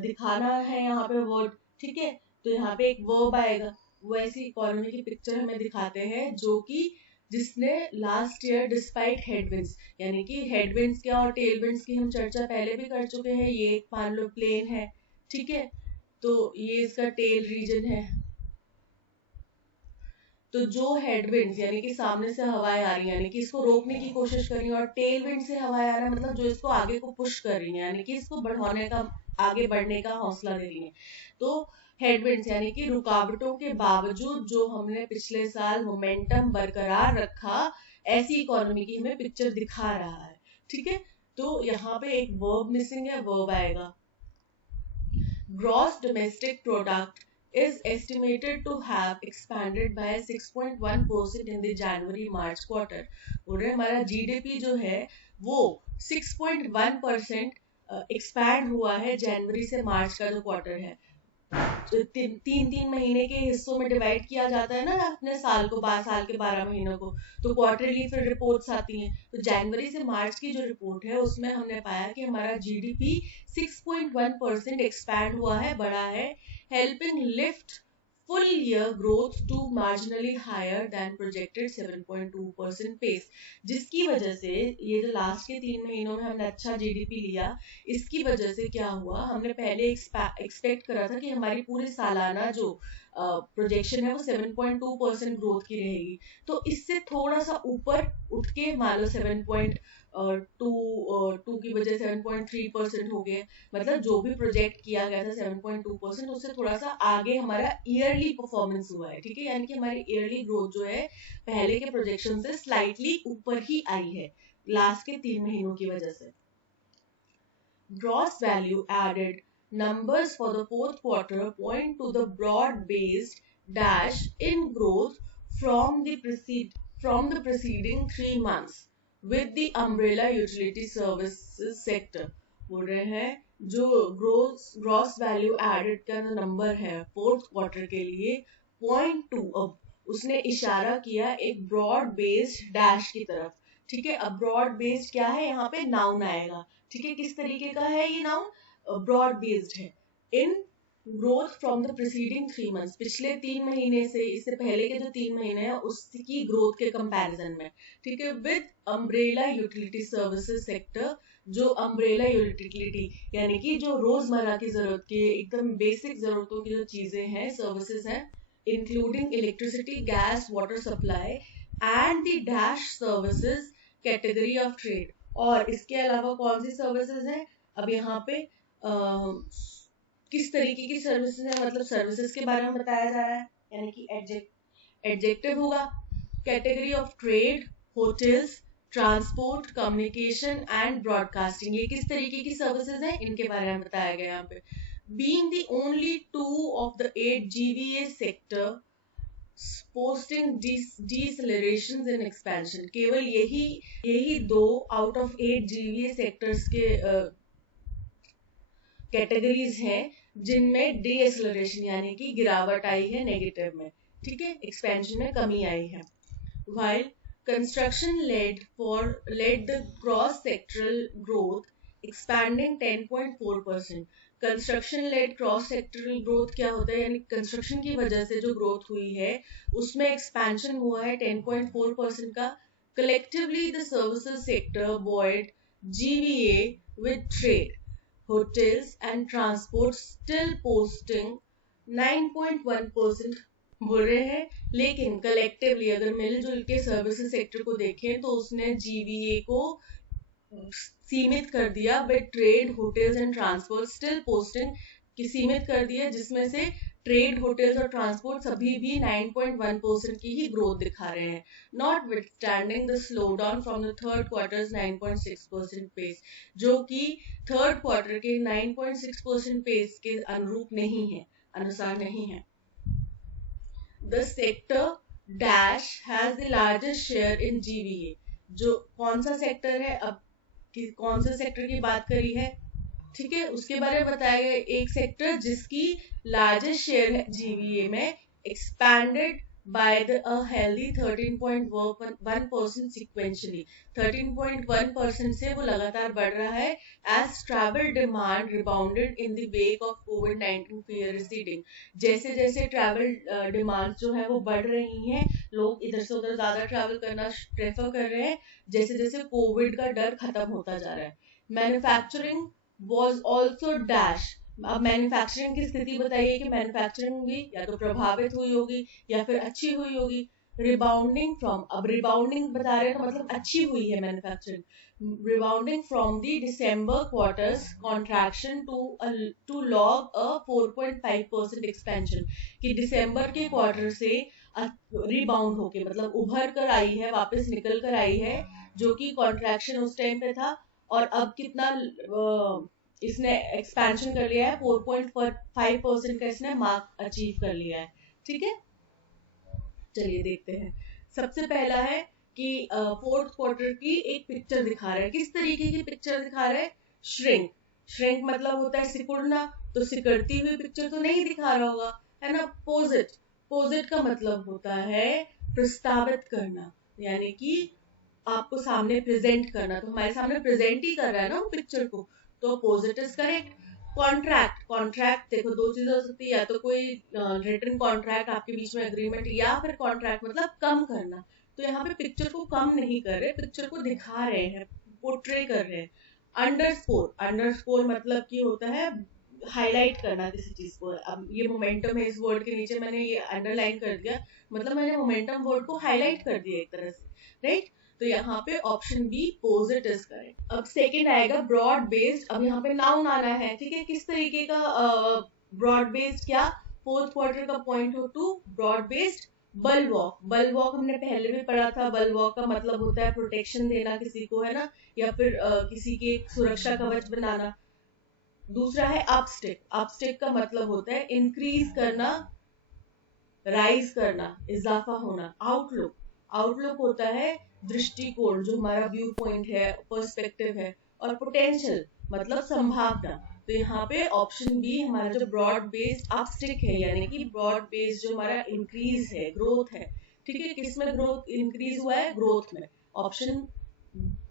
दिखाना है यहाँ पे वर्ड, ठीक है। तो यहाँ पे एक वर्ब आएगा, वो ऐसी इकोनॉमी की पिक्चर हमें दिखाते हैं जो कि जिसने लास्ट ईयर डिस्पाइट हेडविंड्स, यानी कि हेडविंड्स क्या और टेलविंड्स की हम चर्चा पहले भी कर चुके हैं। ये एक मान लो प्लेन है, ठीक है, तो ये इसका टेल रीजन है। तो जो हेडविंड्स यानी कि सामने से हवाएं आ रही है, यानी कि इसको रोकने की कोशिश कर रही है, और टेल विंड से हवाएं आ रहा है मतलब जो इसको आगे को पुश कर रही है, यानी कि इसको बढ़ाने का, आगे बढ़ने का हौसला दे रही है। तो हेडविंड्स यानी कि रुकावटों के बावजूद जो हमने पिछले साल मोमेंटम बरकरार रखा, ऐसी इकोनॉमी की हमें पिक्चर दिखा रहा है, ठीक है। तो यहाँ पे एक वर्ब मिसिंग है, वर्ब आएगा। Gross domestic product is estimated to have expanded by 6.1% in the January-March quarter। और हमारा जीडीपी जो है वो 6.1% एक्सपैंड हुआ है जनवरी से मार्च का जो क्वार्टर है। तो तीन महीने के हिस्सों में डिवाइड किया जाता है ना अपने साल को, साल के 12 महीनों को, तो क्वार्टरली फिर रिपोर्ट्स आती हैं। तो जनवरी से मार्च की जो रिपोर्ट है उसमें हमने पाया कि हमारा जीडीपी 6.1% एक्सपैंड हुआ है, बढ़ा है, helping lift full year growth to marginally higher than projected 7.2% pace। जिसकी वजह से ये जो लास्ट के 3 महीनों में हमने अच्छा जीडीपी लिया, इसकी वजह से क्या हुआ, हमने पहले एक्सपेक्ट करा था कि हमारी पूरी सालाना जो प्रोजेक्शन है वो 7.2% ग्रोथ की रहेगी, तो इससे थोड़ा सा ऊपर उठ के मान लो 7.2 की वजह 7.3% हो गए। मतलब जो भी प्रोजेक्ट किया गया था 7.2%, उससे थोड़ा सा आगे हमारा ईयरली परफॉर्मेंस हुआ है, ठीक है। यानी कि हमारी ईयरली ग्रोथ जो है पहले के प्रोजेक्शन से स्लाइटली ऊपर ही आई है लास्ट के 3 महीनों की वजह से। Gross value added numbers for the fourth quarter point to the broad-based dash in growth from the preceding 3 months with the umbrella utility services sector। बोल रहे हैं जो ग्रॉस वैल्यू एडेड का नंबर है फोर्थ क्वार्टर के लिए 0.2, अब उसने इशारा किया एक ब्रॉड बेस्ड डैश की तरफ, ठीक है। अब ब्रॉड बेस्ड क्या है, यहाँ पे नाउन आएगा, ठीक है। किस तरीके का है ये नाउन, ब्रॉड बेस्ड है। इन growth from the preceding 3 months, पिछले 3 महीने से, इससे पहले के जो 3 महीने हैं उसकी ग्रोथ के कंपैरिजन में, ठीक है। With umbrella utility services sector, जो अम्ब्रेला यूटिलिटी यानी कि जो रोजमर्रा की जरूरत की एकदम बेसिक जरूरतों की जो चीजें हैं, सर्विसेज हैं, including electricity, gas, water supply and the dash services category of trade. और इसके अलावा कौन सी सर्विसेज हैं, अब यहाँ पे किस तरीके की सर्विसेज है, मतलब सर्विसेज के बारे में बताया जा रहा है, यानी कि एडजेक्टिव होगा। Category of trade, hotels, transport, communication and broadcasting, ये किस तरीके की सर्विसेज हैं, इनके बारे में बताया गया यहाँ पे। Being the only 2 of the 8 GVA sector posting decelerations in expansion. केवल यही 2 आउट ऑफ 8 GVA सेक्टर्स के कैटेगरीज हैं जिनमें डीएसलरेशन यानी कि गिरावट आई है नेगेटिव में, ठीक है, एक्सपेंशन में कमी आई है. While construction led the cross sectoral growth expanding 10.4%. Construction led cross sectoral growth क्या होता है, यानी कंस्ट्रक्शन की वजह से जो ग्रोथ हुई है उसमें एक्सपेंशन हुआ है 10.4% का. Collectively the services sector buoyed GVA with trade, hotels and transport still posting 9.1% बोल रहे हैं. लेकिन कलेक्टिवली अगर मिलजुल के सर्विसेज सेक्टर को देखें तो उसने जीवीए को सीमित कर दिया, but trade hotels and transport still posting की सीमित कर दिया, जिसमें से ट्रेड होटल्स और ट्रांसपोर्ट सभी भी 9.1% की ही ग्रोथ दिखा रहे हैं. Notwithstanding the slowdown from the third quarter's 9.6% pace, जो कि थर्ड क्वार्टर के 9.6% पेस के अनुरूप नहीं है, अनुसार नहीं है. The sector dash has the largest share in GVA. जो कौन सा सेक्टर है, अब कौन सा सेक्टर की बात करी है, ठीक है, उसके बारे में बताया गया. एक सेक्टर जिसकी लार्जेस्ट शेयर है जीवीए में, expanded by a healthy 13.1% sequentially. 13.1% से वो लगातार बढ़ रहा है as travel demand rebounded in the wake of COVID-19 fear receding. जैसे जैसे ट्रैवल डिमांड जो है वो बढ़ रही हैं, लोग इधर से उधर ज्यादा ट्रैवल करना प्रेफर कर रहे हैं जैसे जैसे कोविड का डर खत्म होता जा रहा है. Manufacturing was also dash. अब मैन्युफैक्चरिंग की स्थिति बताइए कि मैन्युफैक्चरिंग भी या तो प्रभावित हुई होगी या फिर अच्छी हुई होगी. रिबाउंडिंग फ्रॉम, अब रिबाउंडिंग बता रहे हैं तो मतलब अच्छी हुई है manufacturing. Rebounding from the December quarter's contraction to log a 4.5% expansion, कि दिसंबर के क्वार्टर से रिबाउंड होके मतलब उभर कर आई है, वापस निकल कर आई है, जो कि कॉन्ट्रैक्शन उस टाइम पे था और अब कितना इसने एक्सपेंशन कर लिया है, 4.5% का इसने मार्क अचीव कर लिया है. ठीक है, चलिए देखते हैं. सबसे पहला है कि फोर्थ क्वार्टर की एक पिक्चर दिखा रहा है. किस तरीके की पिक्चर दिखा रहा है? श्रिंक. श्रिंक मतलब होता है सिकुड़ना, तो सिकुड़ती हुई पिक्चर तो नहीं दिखा रहा होगा, है ना. पोजिट, पोजिट का मतलब होता है प्रस्तावित करना, यानी कि आपको सामने प्रेजेंट करना. तो हमारे सामने प्रेजेंट ही कर रहा है ना वो पिक्चर को, तो opposite is correct. Contract, contract देखो दो चीजें हो सकती है, या तो कोई रिटन कॉन्ट्रैक्ट आपके बीच में एग्रीमेंट, या फिर कॉन्ट्रैक्ट मतलब कम करना. तो यहाँ पे पिक्चर को कम नहीं कर रहे, पिक्चर को दिखा रहे हैं, पोर्ट्रे कर रहे हैं. अंडरस्कोर, अंडरस्कोर मतलब कि होता है हाईलाइट करना किसी चीज को. अब ये मोमेंटम है, इस वर्ड के नीचे मैंने ये अंडरलाइन कर दिया, मतलब मैंने मोमेंटम वर्ड को हाईलाइट कर दिया एक तरह से, राइट. तो यहाँ पे option B posit is correct. अब सेकंड आएगा ब्रॉड बेस्ड. अब यहाँ पे नाउन आना है, ठीक है. किस तरीके का ब्रॉड बेस्ड, क्या फोर्थ क्वार्टर का पॉइंट हो टू ब्रॉड बेस्ड. बलवॉक, बलवॉक हमने पहले भी पढ़ा था. बलवॉक का मतलब होता है प्रोटेक्शन देना किसी को, है ना, या फिर किसी के सुरक्षा कवच बनाना. दूसरा है अपस्टिक. अपस्टिक का मतलब होता है इंक्रीज करना, राइज करना, इजाफा होना. आउटलुक, आउटलुक होता है दृष्टिकोण, जो हमारा व्यू पॉइंट है, पर्सपेक्टिव है. और पोटेंशियल मतलब संभावना. तो यहाँ पे ऑप्शन बी हमारा जो ब्रॉड बेस्ड अपस्टिक है, यानी कि ब्रॉड बेस्ड जो हमारा इंक्रीज है, ग्रोथ है, ठीक है. किसमें ग्रोथ इंक्रीज हुआ है? ग्रोथ में. Option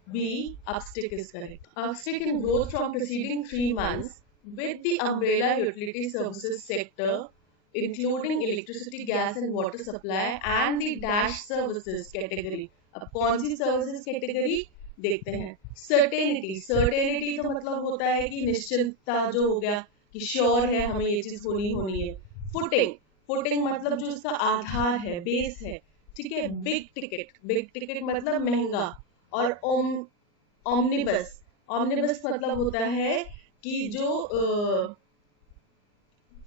B upstick is correct. Upstick in growth from preceding 3 months with the umbrella utility services sector including electricity, gas and water supply and the dash services category. अब कौन सी services category देखते हैं. Certainty, certainty तो मतलब होता है कि निश्चिंतता जो हो गया, कि श्योर है हमें ये चीज होनी है. फुटिंग, फुटिंग मतलब जो इसका आधार है, बेस है, ठीक है. बिग टिकट, बिग टिकट मतलब महंगा. और ओमनिबस, ओमनिबस मतलब होता है कि जो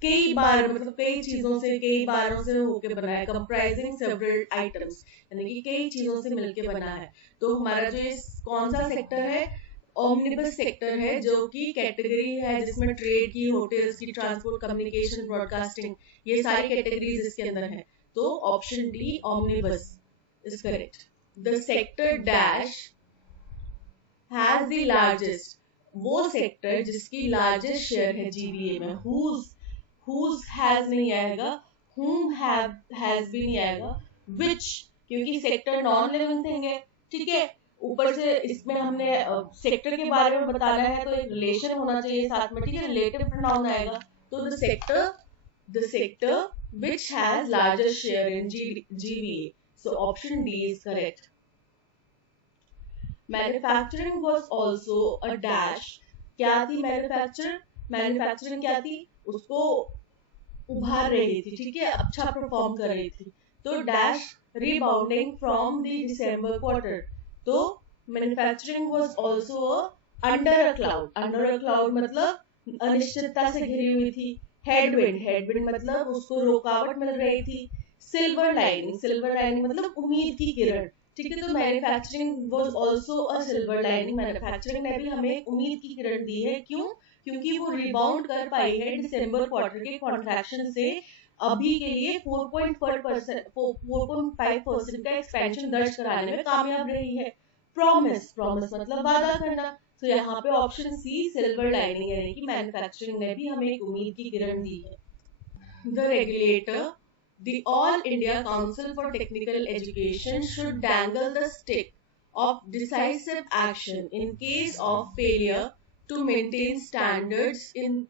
कई बार मतलब कई चीजों से, कई बारों से होके बना है. कंप्राइजिंग सेवरल आइटम्स, यानी कि कई चीजों से मिलके बना है. तो हमारा जो ये कौन सा सेक्टर है? ओमनिबस सेक्टर है, जो कि कैटेगरी है जिसमें ट्रेड की, होटल्स की, ट्रांसपोर्ट, कम्युनिकेशन, ब्रॉडकास्टिंग, ये सारी कैटेगरीज इसके अंदर है. तो option D omnibus is correct. The sector dash has the largest, वो सेक्टर जिसकी लार्जेस्ट शेयर है जीबीए में, whose has नहीं आएगा, whom has भी नहीं आएगा, which क्योंकि सेक्टर नॉन लिविंग थिंग है, ठीक है। ऊपर से इसमें हमने सेक्टर के बारे में बताना है तो एक रिलेशन होना चाहिए साथ में, ठीक है, रिलेटिव प्रोनाउन आएगा। तो the sector which has largest share in GVA. So option D is correct. Manufacturing was also a dash. क्या थी मैन्युफैक्चरिंग क्या थी, उसको उभार रही थी, ठीक है, अच्छा परफॉर्म कर रही थी। तो dash rebounding from the December quarter. तो manufacturing was also under a cloud मतलब अनिश्चितता से घिरी हुई थी। हेडविंड मतलब उसको रुकावट मिल रही थी। सिल्वर लाइनिंग मतलब उम्मीद की किरण, ठीक है। तो manufacturing was also a silver lining, manufacturing ने भी हमें उम्मीद की किरण दी है। क्यों? क्योंकि वो रिबाउंड कर पाई है दिसंबर क्वार्टर के कॉन्ट्रैक्शन से अभी के लिए 4.5% का एक्सपेंशन दर्ज कराने में कामयाब रही है। प्रॉमिस मतलब वादा करना। तो यहाँ पे ऑप्शन सी सिल्वर लाइनिंग यानी कि मैन्युफैक्चरिंग ने भी हमें एक उम्मीद की किरण दी है। The regulator, the All India Council for Technical Education should dangle the stick of decisive action in case of failure to maintain standards in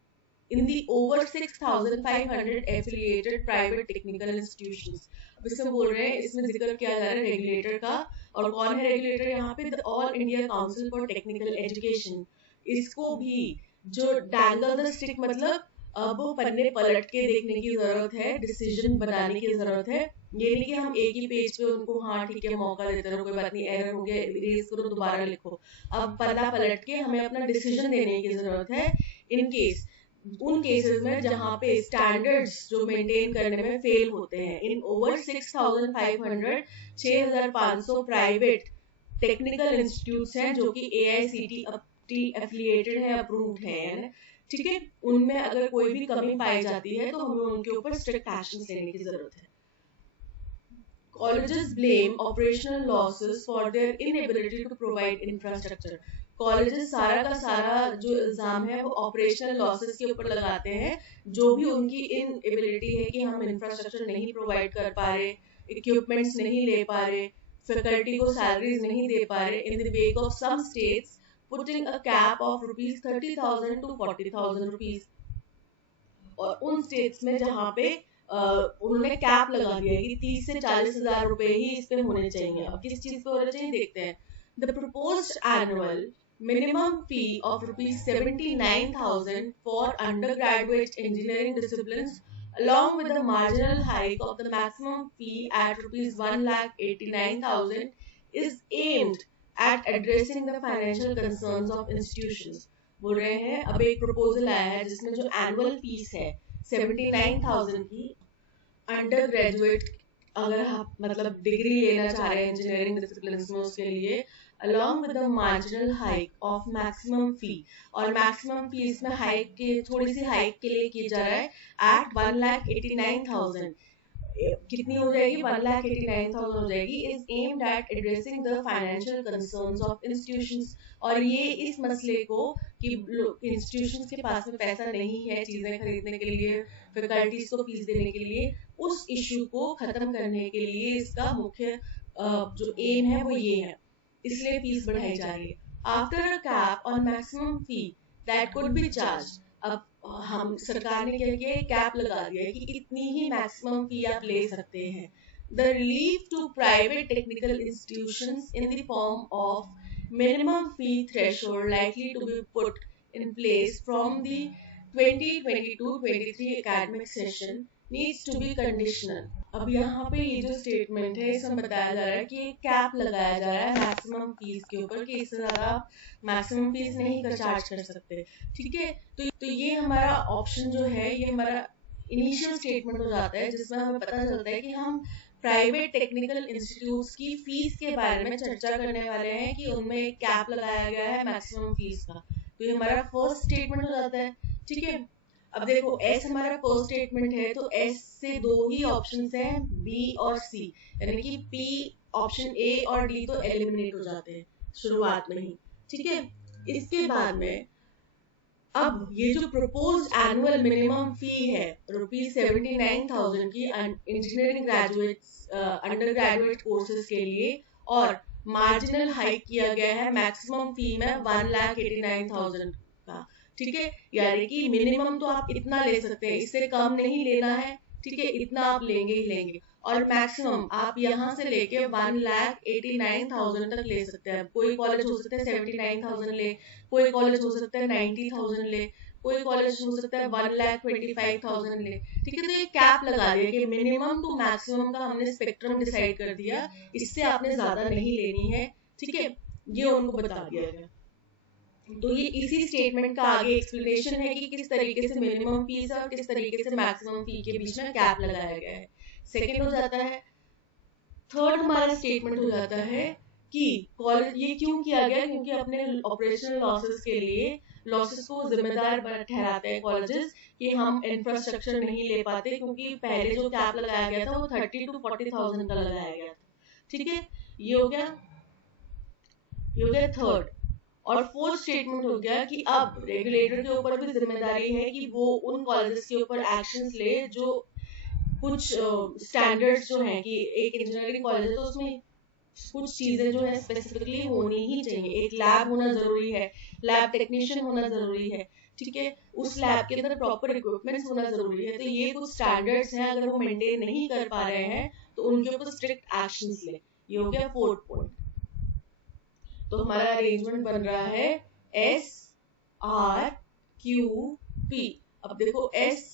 the over 6,500 affiliated private technical institutions. अब इसमें बोल रहे हैं, इसमें जिक्र किया जा रहा है रेगुलेटर का, और कौन है रेगुलेटर यहाँ पे? The all India council for technical education. इसको भी जो डैंगल द स्टिक मतलब अब पन्ने पलट के देखने की जरूरत है, डिसीजन बनाने की जरूरत है। ये नहीं कि हम एक ही पेज पे उनको हाँ ठीक है मौका देते रहो, कोई बात नहीं, एरर हो गया इरेज करो दोबारा लिखो। अब पन्ना पलट के हमें अपना डिसीजन देने की जरूरत है। इन केस उन केसेस में जहां पे स्टैंडर्ड्स जो मेंटेन करने में फेल होते हैं, इन ओवर 6,500 प्राइवेट टेक्निकल इंस्टीट्यूट्स हैं जो कि AICTE एफिलिएटेड है, अप्रूव्ड है, ठीक है। उनमें अगर कोई भी कमी पाई जाती है तो हमें उनके ऊपर स्ट्रिक्ट एक्शन लेने की जरूरत है। Colleges blame operational losses for their inability to provide infrastructure. Colleges सारा का सारा जो इल्जाम है वो ऑपरेशनल लॉसेस के ऊपर लगाते हैं, जो भी उनकी इनएबिलिटी है कि हम इंफ्रास्ट्रक्चर नहीं प्रोवाइड कर पा रहे, इक्विपमेंट्स नहीं ले पा रहे, फैकल्टी को सैलरीज नहीं दे पा रहे। In the wake of some states putting a cap of ₹30,000 to ₹40,000, और उन स्टेट्स में जहाँ पे उन्होंने कैप लगा दिया है कि 30 से 40 हजार रुपए ही इस पे होने चाहिए। अब किस चीज पे होने चाहिए देखते हैं। The proposed annual minimum fee of ₹79,000 for undergraduate engineering disciplines, along with the marginal hike of the maximum fee at ₹1,89,000, is aimed at addressing the financial concerns of institutions. बोल रहे हैं अब एक प्रपोजल आया है जिसमें जो एनुअल फीस है 79,000 की, अंडर ग्रेजुएट अगर आप मतलब डिग्री लेना चाह रहे हैं इंजीनियरिंग डिसिप्लिन्स में उसके लिए, along with the marginal hike of maximum fee, और maximum fees में हाइक के थोड़ी सी हाइक के लिए किया जा रहा है at 1,89,000। कितनी हो जाएगी? 1,89,000 हो जाएगी। is aimed at addressing the financial concerns of institutions, और ये इस मसले को कि इंस्टीट्यूशंस के पास में पैसा नहीं है चीजें खरीदने के लिए, फैकल्टीज को फीस देने के लिए, उस इश्यू को खत्म करने के लिए इसका मुख्य जो एम है वो ये है, इसलिए फीस बढ़ाई जा रही है। After a cap on maximum fee that could be charge, अब हम सरकार ने क्या किया, कैप लगा दिया है कि इतनी ही मैक्सिमम फी आप ले सकते हैं। The relief to private technical institutions in the form of minimum fee threshold likely to be put in place from the 2022-23 academic session needs to be conditional. अब यहाँ पे ये जो स्टेटमेंट है इसमें बताया जा रहा है कि कैप लगाया जा रहा है मैक्सिमम फीस के ऊपर कि इससे ज्यादा मैक्सिमम फीस नहीं कर चार्ज कर सकते, ठीक है। तो ये हमारा ऑप्शन जो है ये हमारा इनिशियल स्टेटमेंट हो जाता है जिसमें हमें पता चलता है कि हम प्राइवेट टेक्निकल इंस्टीट्यूट्स की फीस के बारे में चर्चा करने वाले हैं कि उनमें एक कैप लगाया गया है मैक्सिमम फीस का। तो ये हमारा फर्स्ट स्टेटमेंट हो जाता है, ठीक है। अब देखो एस हमारा फर्स्ट स्टेटमेंट है, तो एस से दो ही ऑप्शंस हैं, बी और सी, यानी कि पी ऑप्शन ए और डी तो एलिमिनेट हो जाते हैं शुरुआत में ही, ठीक है। इसके बाद में अब ये जो प्रपोज एनुअल मिनिमम फी है ₹79,000 की engineering graduates under graduate courses के लिए, और मार्जिनल हाइक किया गया है मैक्सिमम फी में 1,89,000 का, ठीक है। यानी कि मिनिमम तो आप इतना ले सकते हैं, इससे कम नहीं लेना है, ठीक है, इतना आप लेंगे ही लेंगे, और मैक्सिमम आप यहाँ से लेके 1,89,000 तक ले सकते हैं। कोई कॉलेज हो सकता है 79,000 ले, कोई कॉलेज हो सकता है 90,000 ले, कोई कॉलेज हो सकता है 1,25,000 ले, ठीक है। तो ये कैप लगा दिया कि मिनिमम टू मैक्सिमम का हमने स्पेक्ट्रम डिसाइड कर दिया, इससे आपने ज्यादा नहीं लेनी है, ठीक है, ये उनको बता दिया गया। तो ये इसी स्टेटमेंट का आगे एक्सप्लेनेशन है कि किस तरीके से मिनिमम फीस और किस तरीके से मैक्सिमम फी के बीच में कैप लगाया गया है। सेकंड हो जाता है, थर्ड हमारा स्टेटमेंट हो जाता है कि कॉलेज ये क्यों किया गया, क्योंकि अपने ऑपरेशनल लॉसेस के लिए लॉसेस को जिम्मेदार ठहराते हैं कॉलेजेस कि हम इंफ्रास्ट्रक्चर नहीं ले पाते, क्योंकि पहले जो कैप लगाया गया था वो 30 to 40,000 का लगाया गया था, ठीक है। ये हो गया थर्ड। और फोर्थ स्टेटमेंट हो गया कि अब रेगुलेटर के ऊपर भी जिम्मेदारी है कि वो उन कॉलेजेस के ऊपर एक्शंस ले जो कुछ स्टैंडर्ड्स जो हैं, कि एक इंजीनियरिंग कॉलेज है तो उसमें कुछ चीजें जो है स्पेसिफिकली होनी ही चाहिए। एक लैब होना जरूरी है, लैब टेक्नीशियन होना जरूरी है, ठीक है, उस लैब के अंदर प्रॉपर इक्विपमेंट्स होना जरूरी है। तो ये कुछ स्टैंडर्ड्स हैं, अगर वो मेंटेन नहीं कर पा रहे हैं तो उनके ऊपर स्ट्रिक्ट एक्शंस ले। ये हो गया फोर्थ पॉइंट। तो हमारा अरेंजमेंट बन रहा है एस आर क्यू पी। अब देखो एस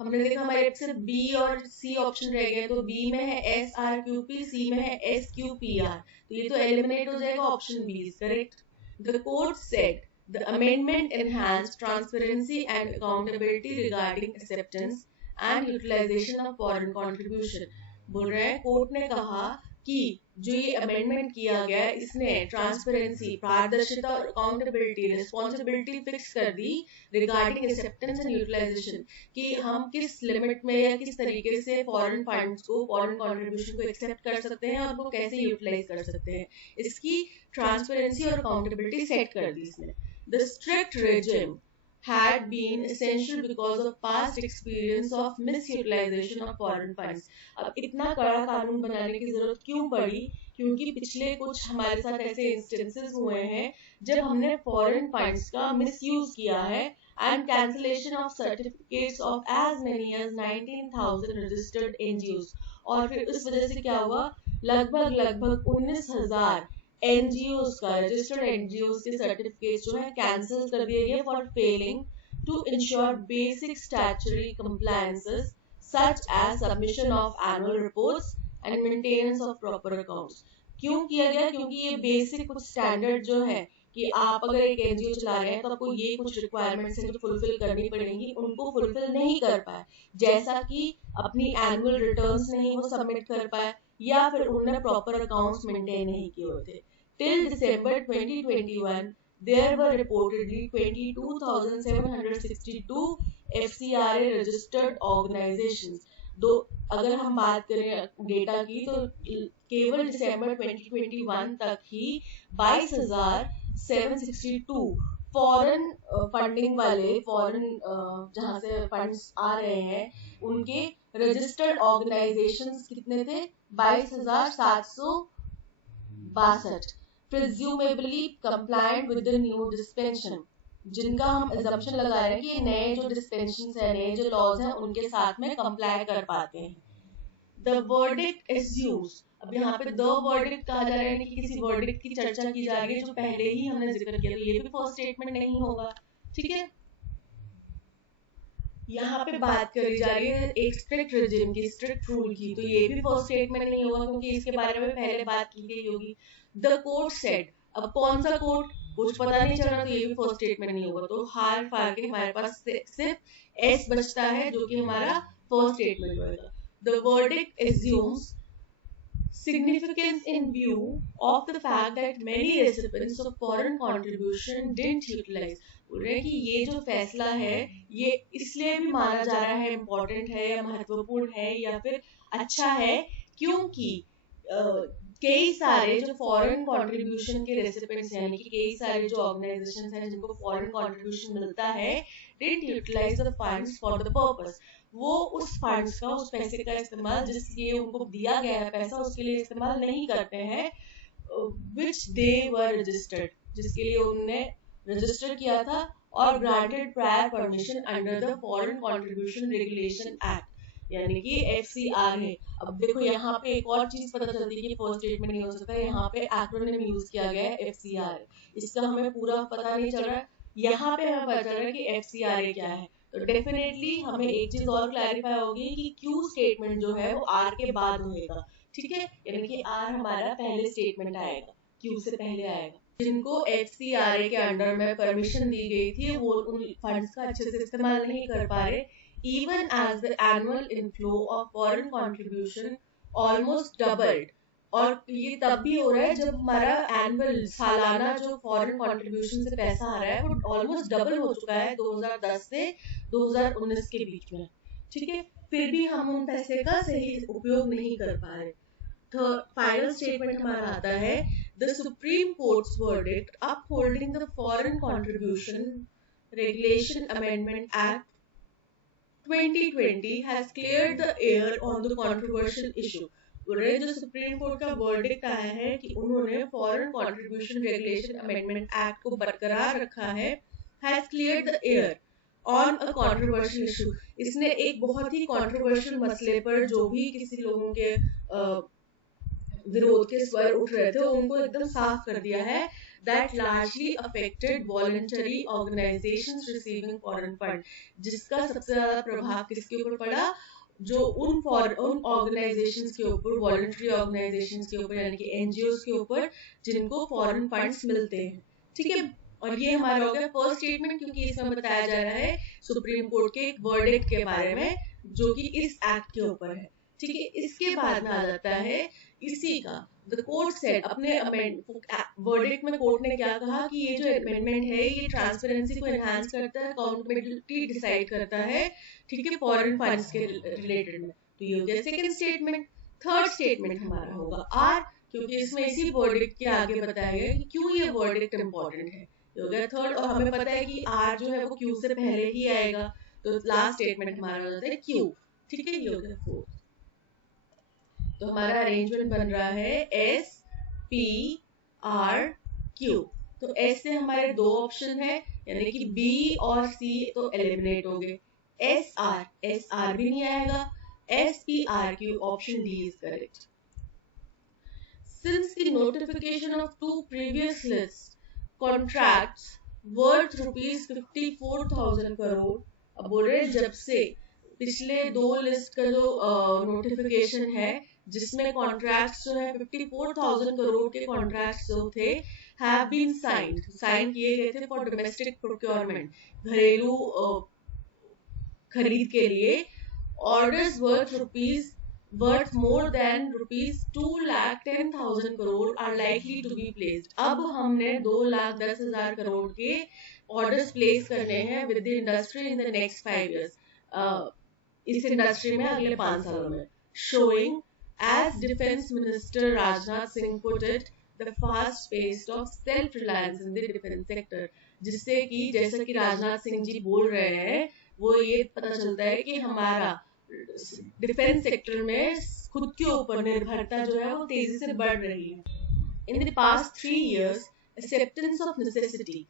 हमने देखा हमारे सिर्फ बी और सी ऑप्शन रह गए, तो बी में है एस आर क्यू पी, सी में है एस क्यू पी आर, तो ये तो एलिमिनेट हो जाएगा, option B is correct. The court said the amendment enhanced transparency and accountability regarding acceptance and utilisation of foreign contribution. बोल रहे हैं कोर्ट ने कहा कि जो ये अमेंडमेंट किया गया है इसने ट्रांसपेरेंसी, पारदर्शिता और अकाउंटेबिलिटी, रिस्पॉन्सिबिलिटी फिक्स कर दी रिगार्डिंग एक्सेप्टेंस एंड यूटिलाइजेशन, कि हम किस लिमिट में या किस तरीके से फॉरेन फंड्स को, फॉरेन कंट्रीब्यूशन को एक्सेप्ट कर सकते हैं और उनको कैसे यूटिलाइज कर सकते हैं। इसकी ट्रांसपेरेंसी और अकाउंटेबिलिटी सेट कर दी इसने। The strict regime had been essential because of past experience of misutilization of foreign funds। अब इतना कड़ा कानून बनाने की जरूरत क्यों पड़ी, क्योंकि पिछले कुछ हमारे साथ ऐसे इंस्टेंसेस हुए हैं जब हमने फॉरेन फंड्स का मिसयूज किया है, and cancellation of certificates of as many as 19,000 registered NGOs. और फिर इस वजह से क्या हुआ, लगभग 19,000 एनजीओज का, रजिस्टर्ड एनजीओज के सर्टिफिकेट जो है कैंसिल कर दिए गए for failing to ensure basic statutory compliances such as submission of annual reports and maintenance of proper accounts. क्यों किया गया, क्योंकि ये बेसिक कुछ स्टैंडर्ड जो है कि आप अगर एक एनजीओ चला रहे हैं तो आपको ये कुछ रिक्वायरमेंट्स हैं जो फुलफिल करनी पड़ेंगी, उनको फुलफिल नहीं कर पाए, जैसा कि अपनी एनुअल रिटर्न्स नहीं वो सबमिट कर पाए, या फिर उन्होंने प्रॉपर अकाउंट्स मेंटेन नहीं किए हुए थे। Till December 2021 there were reportedly 22,762 FCRA registered organizations। दो अगर हम बात करें डेटा की तो केवल दिसंबर 2021 तक ही 22,762 फॉरेन फंडिंग वाले, फॉरेन जहां से फंड्स आ रहे हैं उनके रजिस्टर्ड ऑर्गेनाइजेशंस कितने थे, 22,762 presumably compliant with the new dispensation, जिनका हम assumption लगा रहे हैं कि ये नए जो dispenssions है, नए जो laws हैं उनके साथ में comply कर पाते हैं। The verdict assumes, अब यहाँ पे the verdict कहा जा रहा है कि किसी verdict की चर्चा की जा रही है जो पहले ही हमने जिक्र किया, तो ये भी फर्स्ट स्टेटमेंट नहीं होगा, ठीक है। यहाँ पे बात करी जा रही है एक स्ट्रिक्ट रेजिम की, स्ट्रिक्ट रूल की, तो ये भी फर्स्ट स्टेटमेंट नहीं होगा क्योंकि इसके बारे में पहले बात की गई होगी। द कोर्ट सेड, अब कौन सा कोर्ट कुछ पता नहीं चल रहा, तो ये भी फर्स्ट स्टेटमेंट नहीं होगा। तो हार फार के हमारे पास सिर्फ एस बचता है जो कि हमारा फर्स्ट स्टेटमेंट होगा। The verdict assumes significance in view of the fact that many recipients of foreign contribution didn't utilize। बोल रहे हैं कि ये जो फैसला है ये इसलिए भी माना जा रहा है इम्पोर्टेंट है या महत्वपूर्ण है या फिर अच्छा है, क्योंकि कई सारे जो फॉरेन कंट्रीब्यूशन के रेसिपिएंट्स हैं, यानी कि कई सारे जो ऑर्गेनाइजेशंस हैं जिनको फॉरेन कंट्रीब्यूशन मिलता है, didn't utilise the funds for the purpose, वो उस फंड्स का, उस पैसे का इस्तेमाल जिस लिए उनको दिया गया है पैसा, उसके लिए इस्तेमाल नहीं करते हैं, which they were registered, जिसके लिए उन्होंने रजिस्टर किया था और granted prior permission under the Foreign Contribution Regulation Act, यानी कि FCR है। अब देखो यहाँ पे एक और चीज पता चलती है कि फर्स्ट स्टेटमेंट नहीं हो सकता, यहाँ पे एक्रोनिम यूज किया गया है FCR, इसका हमें पूरा पता नहीं चल रहा है, यहाँ पे हमें पता चल रहा है कि FCRA क्या है। तो डेफिनेटली हमें एक चीज और क्लैरिफाई होगी कि क्यू स्टेटमेंट जो है वो आर के बाद होएगा, ठीक है, यानी कि आर हमारा पहले स्टेटमेंट आएगा, क्यू से पहले आएगा। जिनको FCRA के अंडर में परमिशन दी गई थी वो उन फंड्स का अच्छे से इस्तेमाल नहीं कर पा रहे, even as the annual inflow of foreign contribution almost doubled, और ये तब भी हो रहा है जब हमारा एनुअल सालाना जो फॉरेन कंट्रीब्यूशन से पैसा आ रहा है वो ऑलमोस्ट डबल हो चुका है 2010 से 2019 के बीच में, ठीक है, फिर भी हम उन पैसे का सही उपयोग नहीं कर पा रहे। फाइनल स्टेटमेंट हमारा आता है, the supreme courts verdict upholding the foreign contribution regulation amendment act 2020 has cleared the air on the controversial issue। जो सुप्रीम कोर्ट का वर्डिक्ट आया है कि उन्होंने foreign contribution regulation amendment act को बरकरार रखा है, has cleared the air on a controversial issue, इसने एक बहुत ही कंट्रोवर्शियल मसले पर जो भी किसी लोगों के विरोध के स्वर उठ रहे थे उनको एकदम साफ कर दिया है, that largely affected voluntary organizations receiving foreign fund, जिसका सबसे ज्यादा प्रभाव किसके ऊपर पड़ा, जो उन ऑर्गेनाइजेशंस के ऊपर, वॉलंटरी ऑर्गेनाइजेशंस के ऊपर, यानी कि एनजीओ के ऊपर जिनको फॉरेन फंड्स मिलते हैं, ठीक है। और ये हमारा हो गया फर्स्ट स्टेटमेंट, क्योंकि इसमें बताया जा रहा है सुप्रीम कोर्ट के एक वर्डिक्ट के बारे में जो कि इस एक्ट के ऊपर है, ठीक है। इसके बाद में आ जाता है इसी का, द कोर्ट सेड, अपने वर्डिक्ट में कोर्ट ने क्या कहा कि ये जो अमेंडमेंट है ये ट्रांसपेरेंसी को एनहांस करता है, अकाउंटेबिलिटी डिसाइड करता है, ठीक है, फॉरेन फंड्स के रिलेटेड में। तो ये हो गया सेकंड स्टेटमेंट। थर्ड स्टेटमेंट हमारा होगा आर, क्योंकि इसमें इसी वर्डिक्ट के आगे बताया गया कि क्यों ये वर्डिक्ट इंपॉर्टेंट है, ये हो गया थर्ड। और हमें पता है कि आर जो है वो क्यू से पहले ही आएगा, तो लास्ट स्टेटमेंट हमारा हो जाता है क्यू, ठीक है, ये हो गया फोर्थ। तो हमारा अरेंजमेंट बन रहा है एस पी आर क्यू। तो एस से हमारे दो ऑप्शन है, यानी कि बी और सी तो एलिमिनेट हो गए, एस आर भी नहीं आएगा, S P R Q, option D is correct. Since the notification of two previous list contracts worth rupees 54,000 crore, अब बोल रहे जब से पिछले दो लिस्ट का जो नोटिफिकेशन है जिसमें कॉन्ट्रैक्ट्स जो है 54,000 करोड़ के कॉन्ट्रैक्ट्स जो थे हैव बीन साइन किए गए थे फॉर डोमेस्टिक प्रोक्योरमेंट, घरेलू खरीद के लिए, orders worth more than rupees 2,10,000 crore are likely to be placed। अब हमने 2,10,000 करोड़ के ऑर्डर्स प्लेस करने हैं with the industry in the next 5 years, इस इंडस्ट्री में अगले 5 सालों में। Showing as Defense Minister Rajnath Singh put it, the fast pace of self reliance in the defense sector, जिससे कि जैसा कि राजनाथ सिंह जी बोल रहे हैं वो ये पता चलता है कि हमारा डिफेंस सेक्टर में खुद के ऊपर निर्भरता जो है वो तेजी से बढ़ रही है। In the past 3 years, acceptance of necessity,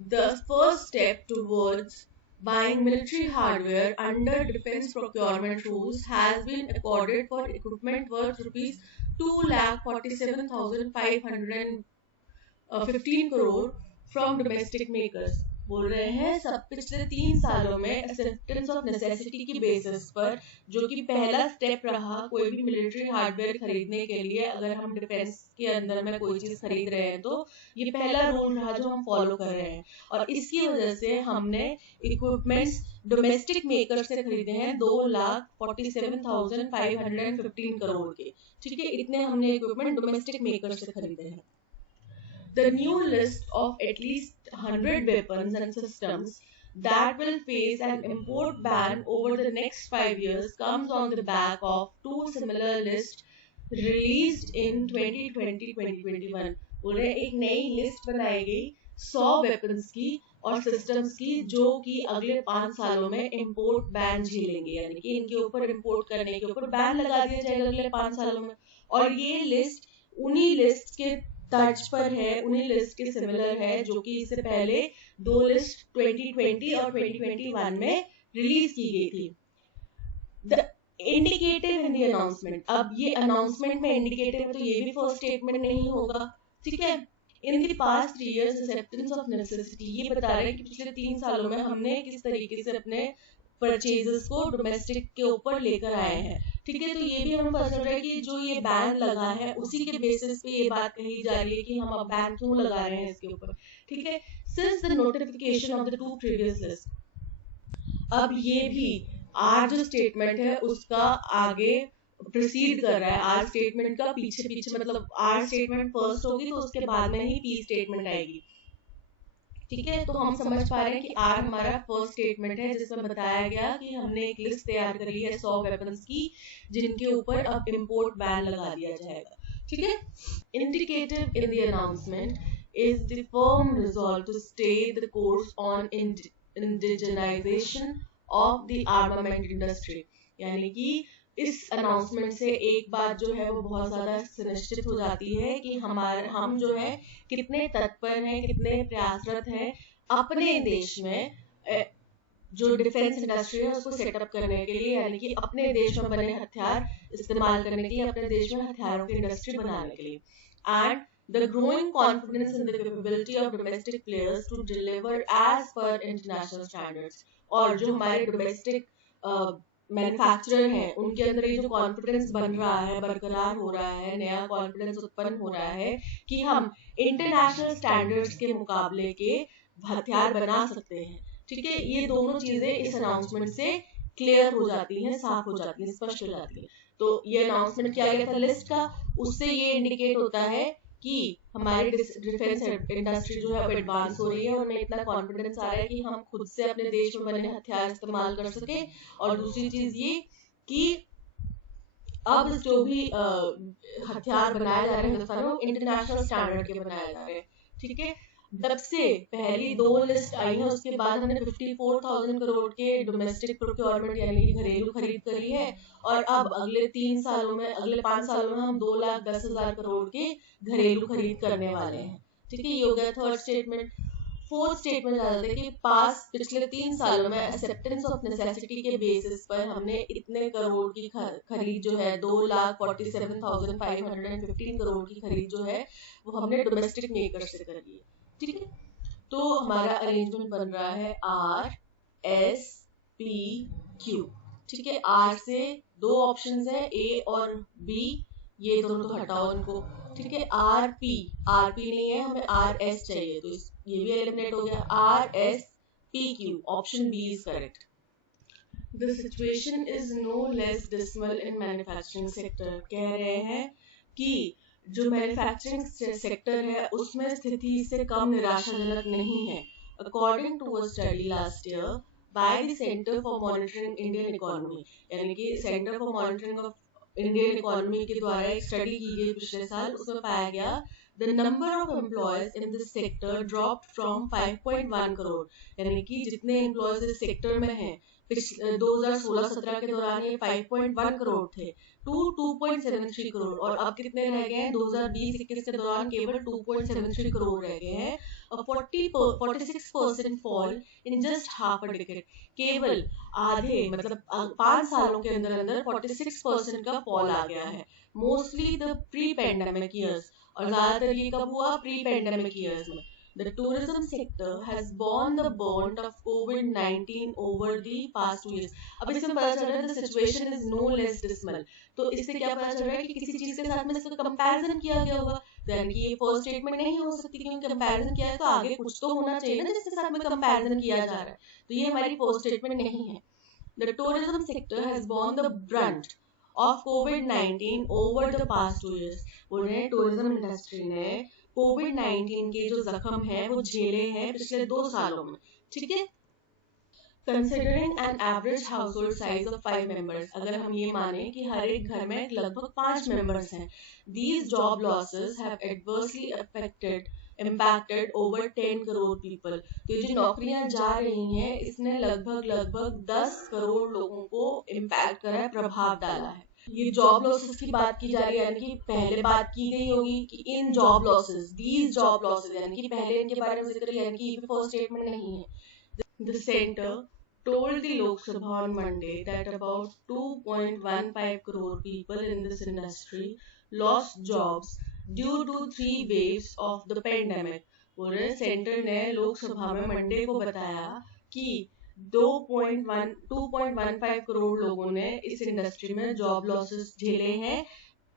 the first step towards buying military hardware under defense procurement rules, has been accorded for equipment worth rupees 2,47,515 crore from domestic makers। बोल रहे हैं सब पिछले 3 सालों में एक्सेप्टेंस ऑफ नेसेसिटी की basis पर, जो कि पहला स्टेप रहा कोई भी मिलिट्री हार्डवेयर खरीदने के लिए, अगर हम डिफेंस के अंदर में कोई चीज खरीद रहे हैं तो ये पहला रूल रहा जो हम फॉलो कर रहे हैं, और इसकी वजह से हमने इक्विपमेंट्स डोमेस्टिक मेकर से खरीदे हैं 2,47,515 करोड़ के, ठीक है, इतने हमने इक्विपमेंट डोमेस्टिक मेकर से खरीदे हैं। the new list of at least 100 weapons and systems that will face an import ban over the next 5 years comes on the back of two similar lists released in 2020-2021. बोल रहे एक नई list बनाई गई 100 weapons की और systems की जो कि अगले 5 सालों में इंपोर्ट बैन झेलेंगे, यानी कि इनके ऊपर इंपोर्ट करने के ऊपर बैन लगा दिया जाएगा अगले 5 सालों में। और ये लिस्ट उन्हीं लिस्ट के तर्ज पर है, उन्हीं लिस्ट के सिमिलर है जो कि इससे पहले दो लिस्ट 2020 और 2021 में रिलीज की गई थी। The indicative in the announcement, अब ये अनाउंसमेंट में इंडिकेटिव है तो ये भी फर्स्ट स्टेटमेंट नहीं होगा, ठीक है। In the past 3 years acceptance of necessity, ये बता रहे हैं कि पिछले 3 सालों में हमने किस तरीके से अपने परचेजेस को डोमेस्टिक के ऊपर लेकर आए हैं, ठीक है। तो ये भी हमें पता चल रहा है कि जो ये बैन लगा है उसी के बेसिस पे ये बात कही जा रही है कि हम अब बैन क्यों लगा रहे हैं इसके ऊपर, ठीक है। Since the notification of the 2 previous list, अब ये भी आर जो स्टेटमेंट है उसका आगे प्रोसीड कर रहा है, आर स्टेटमेंट का पीछे पीछे, मतलब आर स्टेटमेंट फर्स्ट होगी तो उसके बाद में ही पी स्टेटमेंट आएगी, ठीक है। तो हम समझ पा रहे हैं कि आर हमारा फर्स्ट स्टेटमेंट है जिसमें बताया गया कि हमने एक लिस्ट तैयार कर ली है 100 वेपन्स की जिनके ऊपर अब इंपोर्ट बैन लगा दिया जाएगा, ठीक है। Indicative in the announcement is the firm resolve to stay the course on indigenisation of the armament industry, यानी कि इस अनाउंसमेंट से एक बात जो है वो बहुत ज्यादा सुनिश्चित हो जाती है कि हम जो है कितने तत्पर हैं, कितने प्रयासरत हैं अपने देश में जो डिफेंस इंडस्ट्री है उसको सेटअप करने के लिए, यानी कि अपने देश में बने हथियार इस्तेमाल करने के लिए, अपने देश में हथियारों की इंडस्ट्री बनाने के लिए। And the growing confidence in the capability of domestic players to deliver as per international standards, और जो हमारे डोमेस्टिक मैन्युफैक्चरर हैं उनके अंदर ये जो कॉन्फिडेंस बन रहा है, बरकरार हो रहा है, नया कॉन्फिडेंस उत्पन्न हो रहा है कि हम इंटरनेशनल स्टैंडर्ड्स के मुकाबले के हथियार बना सकते हैं, ठीक है। ये दोनों चीजें इस अनाउंसमेंट से क्लियर हो जाती हैं, साफ हो जाती हैं, स्पष्ट हो जाती है। तो ये अनाउंसमेंट किया गया था लिस्ट का, उससे ये इंडिकेट होता है कि हमारी डिफेंस इंडस्ट्री जो है अब एडवांस हो रही है, उनमें इतना कॉन्फिडेंस आ रहा है कि हम खुद से अपने देश में बने हथियार इस्तेमाल कर सके। और दूसरी चीज ये कि अब जो भी हथियार बनाए जा रहे हैं हिंदुस्तान में इंटरनेशनल स्टैंडर्ड के बनाए जा रहे हैं, ठीक है। जब से पहली 2 लिस्ट आई है उसके बाद हमने 54,000 करोड़ के डोमेस्टिक प्रोक्योरमेंट यानी कि घरेलू खरीद करी है, और अब अगले 3 सालों में, अगले 5 सालों में हम 2,10,000 करोड़ के घरेलू खरीद करने वाले हैं, ठीक है। ये हो गया थर्ड स्टेटमेंट। फोर्थ स्टेटमेंट आ जाता है कि पिछले 3 सालों में एक्सेप्टेंस ऑफ नेसेसिटी के बेसिस पर हमने इतने करोड़ की खरीद जो है 2,47,515 करोड़ की खरीद जो है वो हमने डोमेस्टिक मेकर से कर ली है, ठीक है। तो हमारा अरेंजमेंट बन रहा है RSPQ, ठीक है। आर से 2 ऑप्शंस है A और B, ये दोनों तो हटाओ इनको, ठीक है। RP नहीं है, हमें RS चाहिए, तो ये भी एलिमिनेट हो गया। RSPQ, option B is correct. The situation is no less dismal in manufacturing sector, कह रहे हैं कि जो मैन्युफैक्चरिंग सेक्टर है उसमें स्थिति से कम निराशाजनक नहीं है। According to a study last year by the Centre for Monitoring Indian Economy, यानी कि Centre for Monitoring of Indian Economy के द्वारा एक स्टडी की गई पिछले साल, उसमें पाया गया the number of employees in this sector dropped from 5.1 crore, यानी कि जितने एम्प्लॉयज इस सेक्टर में हैं 2016-17 के दौरान ये 5.1 करोड़ थे टू 2.73 करोड़, और अब कितने रह गए हैं 2020-21 के दौरान केवल 2.73 करोड़ रह गए हैं। 46% fall in just half a decade, केवल आधे मतलब 5 सालों के अंदर 46% का फॉल आ गया है। Mostly the pre pandemic years, और ज्यादातर ये कब हुआ, प्री पेंडेमिक ईयर्स में। The tourism sector has borne the brunt of COVID-19 over the past 2 years. अब इसमें पता चल रहा है the situation is no less dismal. तो इससे क्या पता चल रहा है कि किसी चीज के साथ में इसका कंपैरिजन किया गया होगा, यानी कि ये फर्स्ट स्टेटमेंट नहीं हो सकती क्योंकि कंपैरिजन किया है तो आगे कुछ तो होना चाहिए ना जिसके साथ में कंपैरिजन किया जा रहा है, तो ये हमारी फर्स्ट स्टेटमेंट नहीं है। The tourism sector has borne the brunt of COVID-19 over the past 2 years. बोल रहे हैं टूरिज्म इंडस्ट्री ने COVID-19 के जो जख्म है वो झेले हैं पिछले 2 सालों में, ठीक है। Considering an average household size of 5 members, अगर हम ये माने कि हर एक घर में लगभग 5 members हैं, these job losses have adversely impacted over 10 crore people. तो ये जो नौकरियां जा रही हैं इसने लगभग 10 करोड़ लोगों को इम्पैक्ट करा है, प्रभाव डाला है। ये जॉब लॉसेस की बात की जा रही है, यानी कि पहले बात की गई होगी कि in job losses, these job losses, यानी कि पहले इनके बारे में जिक्र, यानी कि फर्स्ट स्टेटमेंट नहीं है। The center told the Lok Sabha on Monday that about 2.15 crore people in this industry lost jobs due to 3 waves of the pandemic. बोल रहे सेंटर ने लोकसभा में मंडे को बताया कि 2.15 करोड़ लोगों ने इस इंडस्ट्री में जॉब लॉसेस झेले हैं,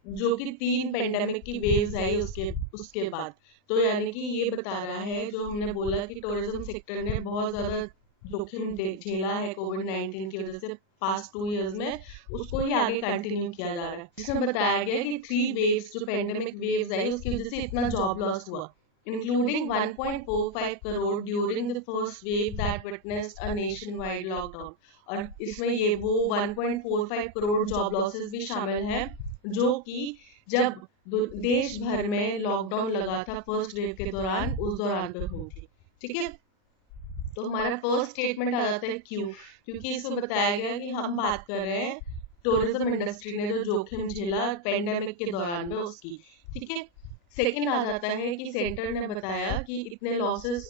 जो कि 3 पेंडेमिक की वेव्स आई उसके बाद। तो यानी कि ये बता रहा है, जो हमने बोला कि टूरिज्म सेक्टर ने बहुत ज्यादा जोखिम झेला है कोविड-19 की वजह से पास्ट 2 इयर्स में, उसको ही आगे कंटिन्यू किया जा रहा है, जिसमें बताया गया कि 3 वेव्स जो पेंडेमिक वेव्स आई उसकी वजह से इतना जॉब लॉस हुआ, including 1.45 crore during the first wave that witnessed a nationwide lockdown. और इसमें ये वो 1.45 करोड़ जॉब लॉसेस भी शामिल हैं जो कि जब देश भर में लॉकडाउन लगा था फर्स्ट वेव के दौरान, उस दौरान पे हुई थी, ठीक है। तो हमारा फर्स्ट स्टेटमेंट आ जाता है क्योंकि इसमें बताया गया कि हम बात कर रहे हैं टूरिज्म इंडस्ट्री ने जो जोखिम झेला पेंडेमिक के दौरान में उसकी, ठीक है। सेकंड आ जाता है कि सेंटर ने बताया कि इतने लॉसेस,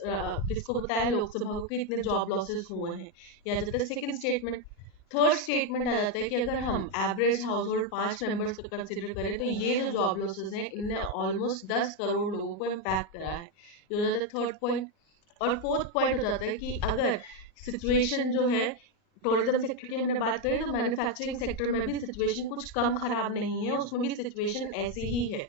किसको बताया, लोकसभा को, कि इतने जॉब लॉसेस हुए हैं, या जाता है सेकंड स्टेटमेंट। थर्ड स्टेटमेंट आ जाता है कि अगर हम एवरेज हाउस होल्ड 5 मेंबर्स को कंसिडर करें तो ये जो जॉब लॉसेस हैं इनने ऑलमोस्ट 10 करोड़ लोगों को इम्पैक्ट करा है, ये हो जाता है थर्ड पॉइंट। और फोर्थ पॉइंट हो जाता है कि अगर सिचुएशन जो है टूरिज्म सेक्टर की हमने बात करें तो मैन्युफैक्चरिंग सेक्टर में भी सिचुएशन कुछ कम खराब नहीं है, उसमें भी सिचुएशन ऐसी ही है,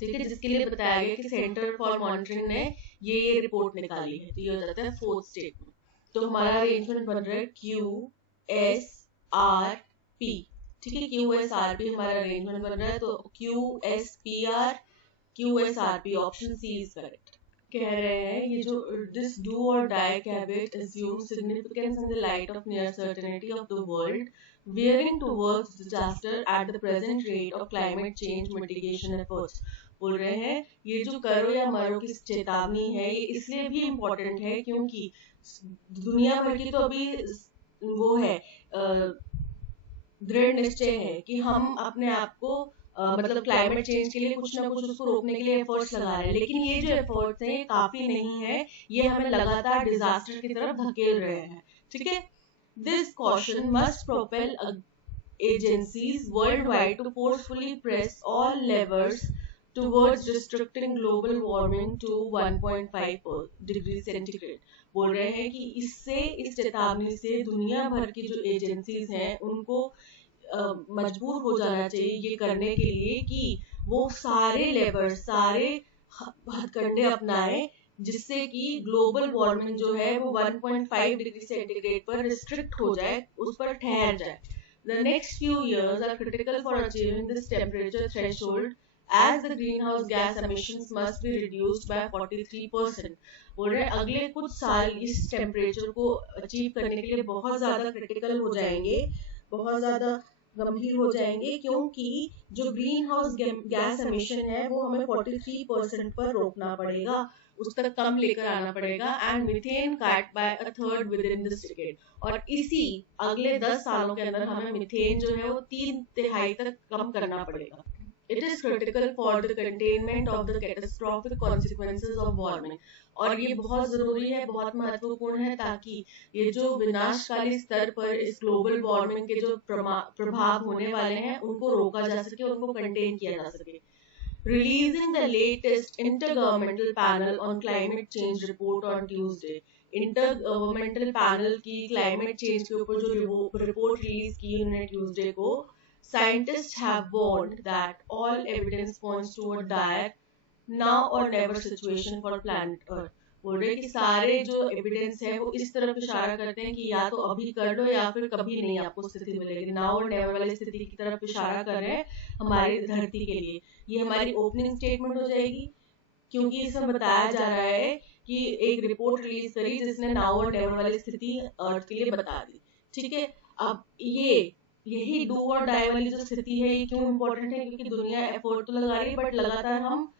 ठीक है, जिसके लिए बताया गया कि सेंटर फॉर मॉनिटरिंग ने ये रिपोर्ट निकाली है। तो ये हो जाता है फोर्थ स्टेटमेंट। तो हमारा अरेंजमेंट बन रहा है QSRP, ठीक है, QSRP हमारा अरेंजमेंट बन रहा है। तो QSRP option C is correct. कह रहे हैं ये जो this do or die caveat assumes significance in the light of near certainty of the world veering towards disaster at the present rate of climate change mitigation efforts. बोल रहे हैं ये जो करो या मरो की चेतावनी है ये इसलिए भी इम्पोर्टेंट है क्योंकि दुनिया भर की तो अभी वो है दृढ़ निश्चय है कि हम अपने आप को मतलब क्लाइमेट चेंज के लिए कुछ ना कुछ उसको रोकने के लिए एफर्ट्स लगा रहे हैं, लेकिन ये जो एफर्ट्स हैं ये काफी नहीं है, ये हमें लगातार डिजास्टर की तरफ धकेल रहे हैं, ठीक है। This caution must propel agencies world wide to forcefully press all levers towards restricting global warming to 1.5 degree centigrade. बोल रहे हैं कि इससे, इस चेतावनी से दुनिया भर की जो एजेंसीज हैं उनको मजबूर हो जाना चाहिए ये करने के लिए कि वो सारे लेवर, सारे हथकंडे अपनाएं जिससे कि ग्लोबल वार्मिंग जो है वो 1.5 डिग्री सेंटीग्रेड पर रिस्ट्रिक्ट हो जाए, उस पर ठहर जाए। The next few years are critical for achieving this temperature threshold as the greenhouse gas emissions must be reduced by 43%. बोल रहे हैं अगले कुछ साल इस टेम्परेचर को अचीव करने के लिए बहुत ज्यादा क्रिटिकल हो जाएंगे, बहुत ज्यादा गंभीर हो जाएंगे, क्योंकि जो ग्रीन हाउस गैस एमिशन है वो हमें 43% पर रोकना पड़ेगा, उस तक कम लेकर आना पड़ेगा, and methane cut by a third with in this decade. और इसी अगले 10 सालों के अंदर हमें मीथेन जो है वो 3/3 तक कम करना पड़ेगा। It is critical for the containment of the catastrophic consequences of warming. और ये बहुत जरूरी है, बहुत महत्वपूर्ण है, ताकि ये जो विनाशकाली स्तर पर इस ग्लोबल वार्मिंग के जो प्रभाव होने वाले हैं उनको रोका जा सके, उनको कंटेन किया जा सके। Releasing the latest intergovernmental panel on climate change report on Tuesday. Intergovernmental panel की क्लाइमेट चेंज के ऊपर जो रिपोर्ट रिलीज की उन्होंने ट्यूसडे को, scientists have warned that all evidence points to a dire now or never situation for planet Earth. बोल रहे हैं कि सारे जो एविडेंस है वो इस तरफ इशारा करते हैं कि या तो अभी कर लो या फिर कभी नहीं आपको स्थिति मिलेगी। नाउ और नेवर वाली स्थिति की तरफ इशारा कर रहे हैं हमारी धरती के लिए। ये हमारी ओपनिंग स्टेटमेंट हो जाएगी, क्योंकि इसमें बताया जा रहा है कि एक रिपोर्ट रिलीज करी जिसने नाउ और नेवर वाली स्थिति अर्थ के लिए बता दी। ठीक है, अब यही डू और डाई वाली जो स्थिति है ये क्यों इम्पोर्टेंट है, क्योंकि दुनिया एफर्ट तो लगा रही है बट लगातार हम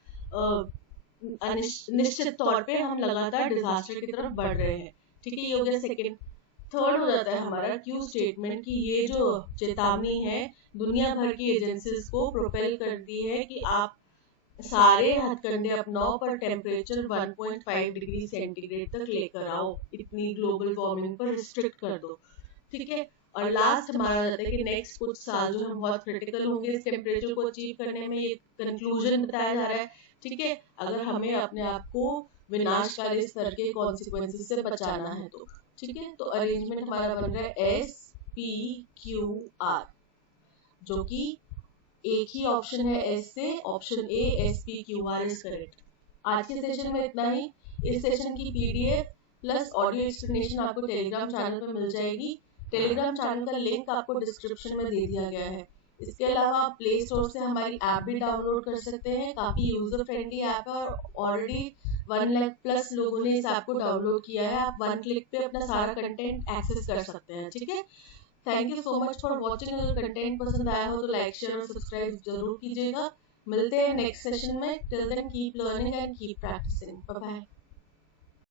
निश्चित तौर पे हम लगातार डिजास्टर की तरफ बढ़ रहे हैं। ठीक है, ये हो गया सेकेंड। थर्ड हो जाता है हमारा क्यू स्टेटमेंट कि ये जो चेतावनी है दुनिया भर की एजेंसीज को प्रोपेल करती है कि आप सारे हथकंडे अपनाओ पर टेम्परेचर 1.5 डिग्री सेंटीग्रेड तक लेकर आओ, इतनी ग्लोबल वार्मिंग पर रिस्ट्रिक्ट कर दो। ठीक है, और लास्ट माना जाता है कि नेक्स्ट कुछ साल जो हम बहुत क्रिटिकल होंगे इस टेम्परेचर को अचीव करने में, ये कंक्लूजन बताया जा रहा है। ठीक है, अगर हमें अपने आप को विनाशकारी स्तर के कॉन्सिक्वेंसेस से बचाना है तो। ठीक है, तो अरेंजमेंट हमारा बन रहा है SPQR, जो कि एक ही ऑप्शन है एस से, option A SPQR is correct. आज के सेशन में इतना ही। इस सेशन की PDF प्लस ऑडियो एक्सप्लेनेशन आपको टेलीग्राम चैनल पर मिल जाएगी। टेलीग्राम चैनल का लिंक आपको डिस्क्रिप्शन में दे दिया गया है। इसके अलावा आप प्ले स्टोर से हमारी ऐप भी डाउनलोड कर सकते हैं। काफी यूजर फ्रेंडली ऐप है और ऑलरेडी 1 लाख प्लस लोगों ने इस ऐप को डाउनलोड किया है। आप 1 क्लिक पे अपना सारा कंटेंट एक्सेस कर सकते हैं। ठीक है, thank you so much for watching. अगर कंटेंट पसंद आया हो तो लाइक शेयर और सब्सक्राइब जरूर कीजिएगा। मिलते हैं नेक्स्ट सेशन में। Till then keep learning and keep practising. Bye bye.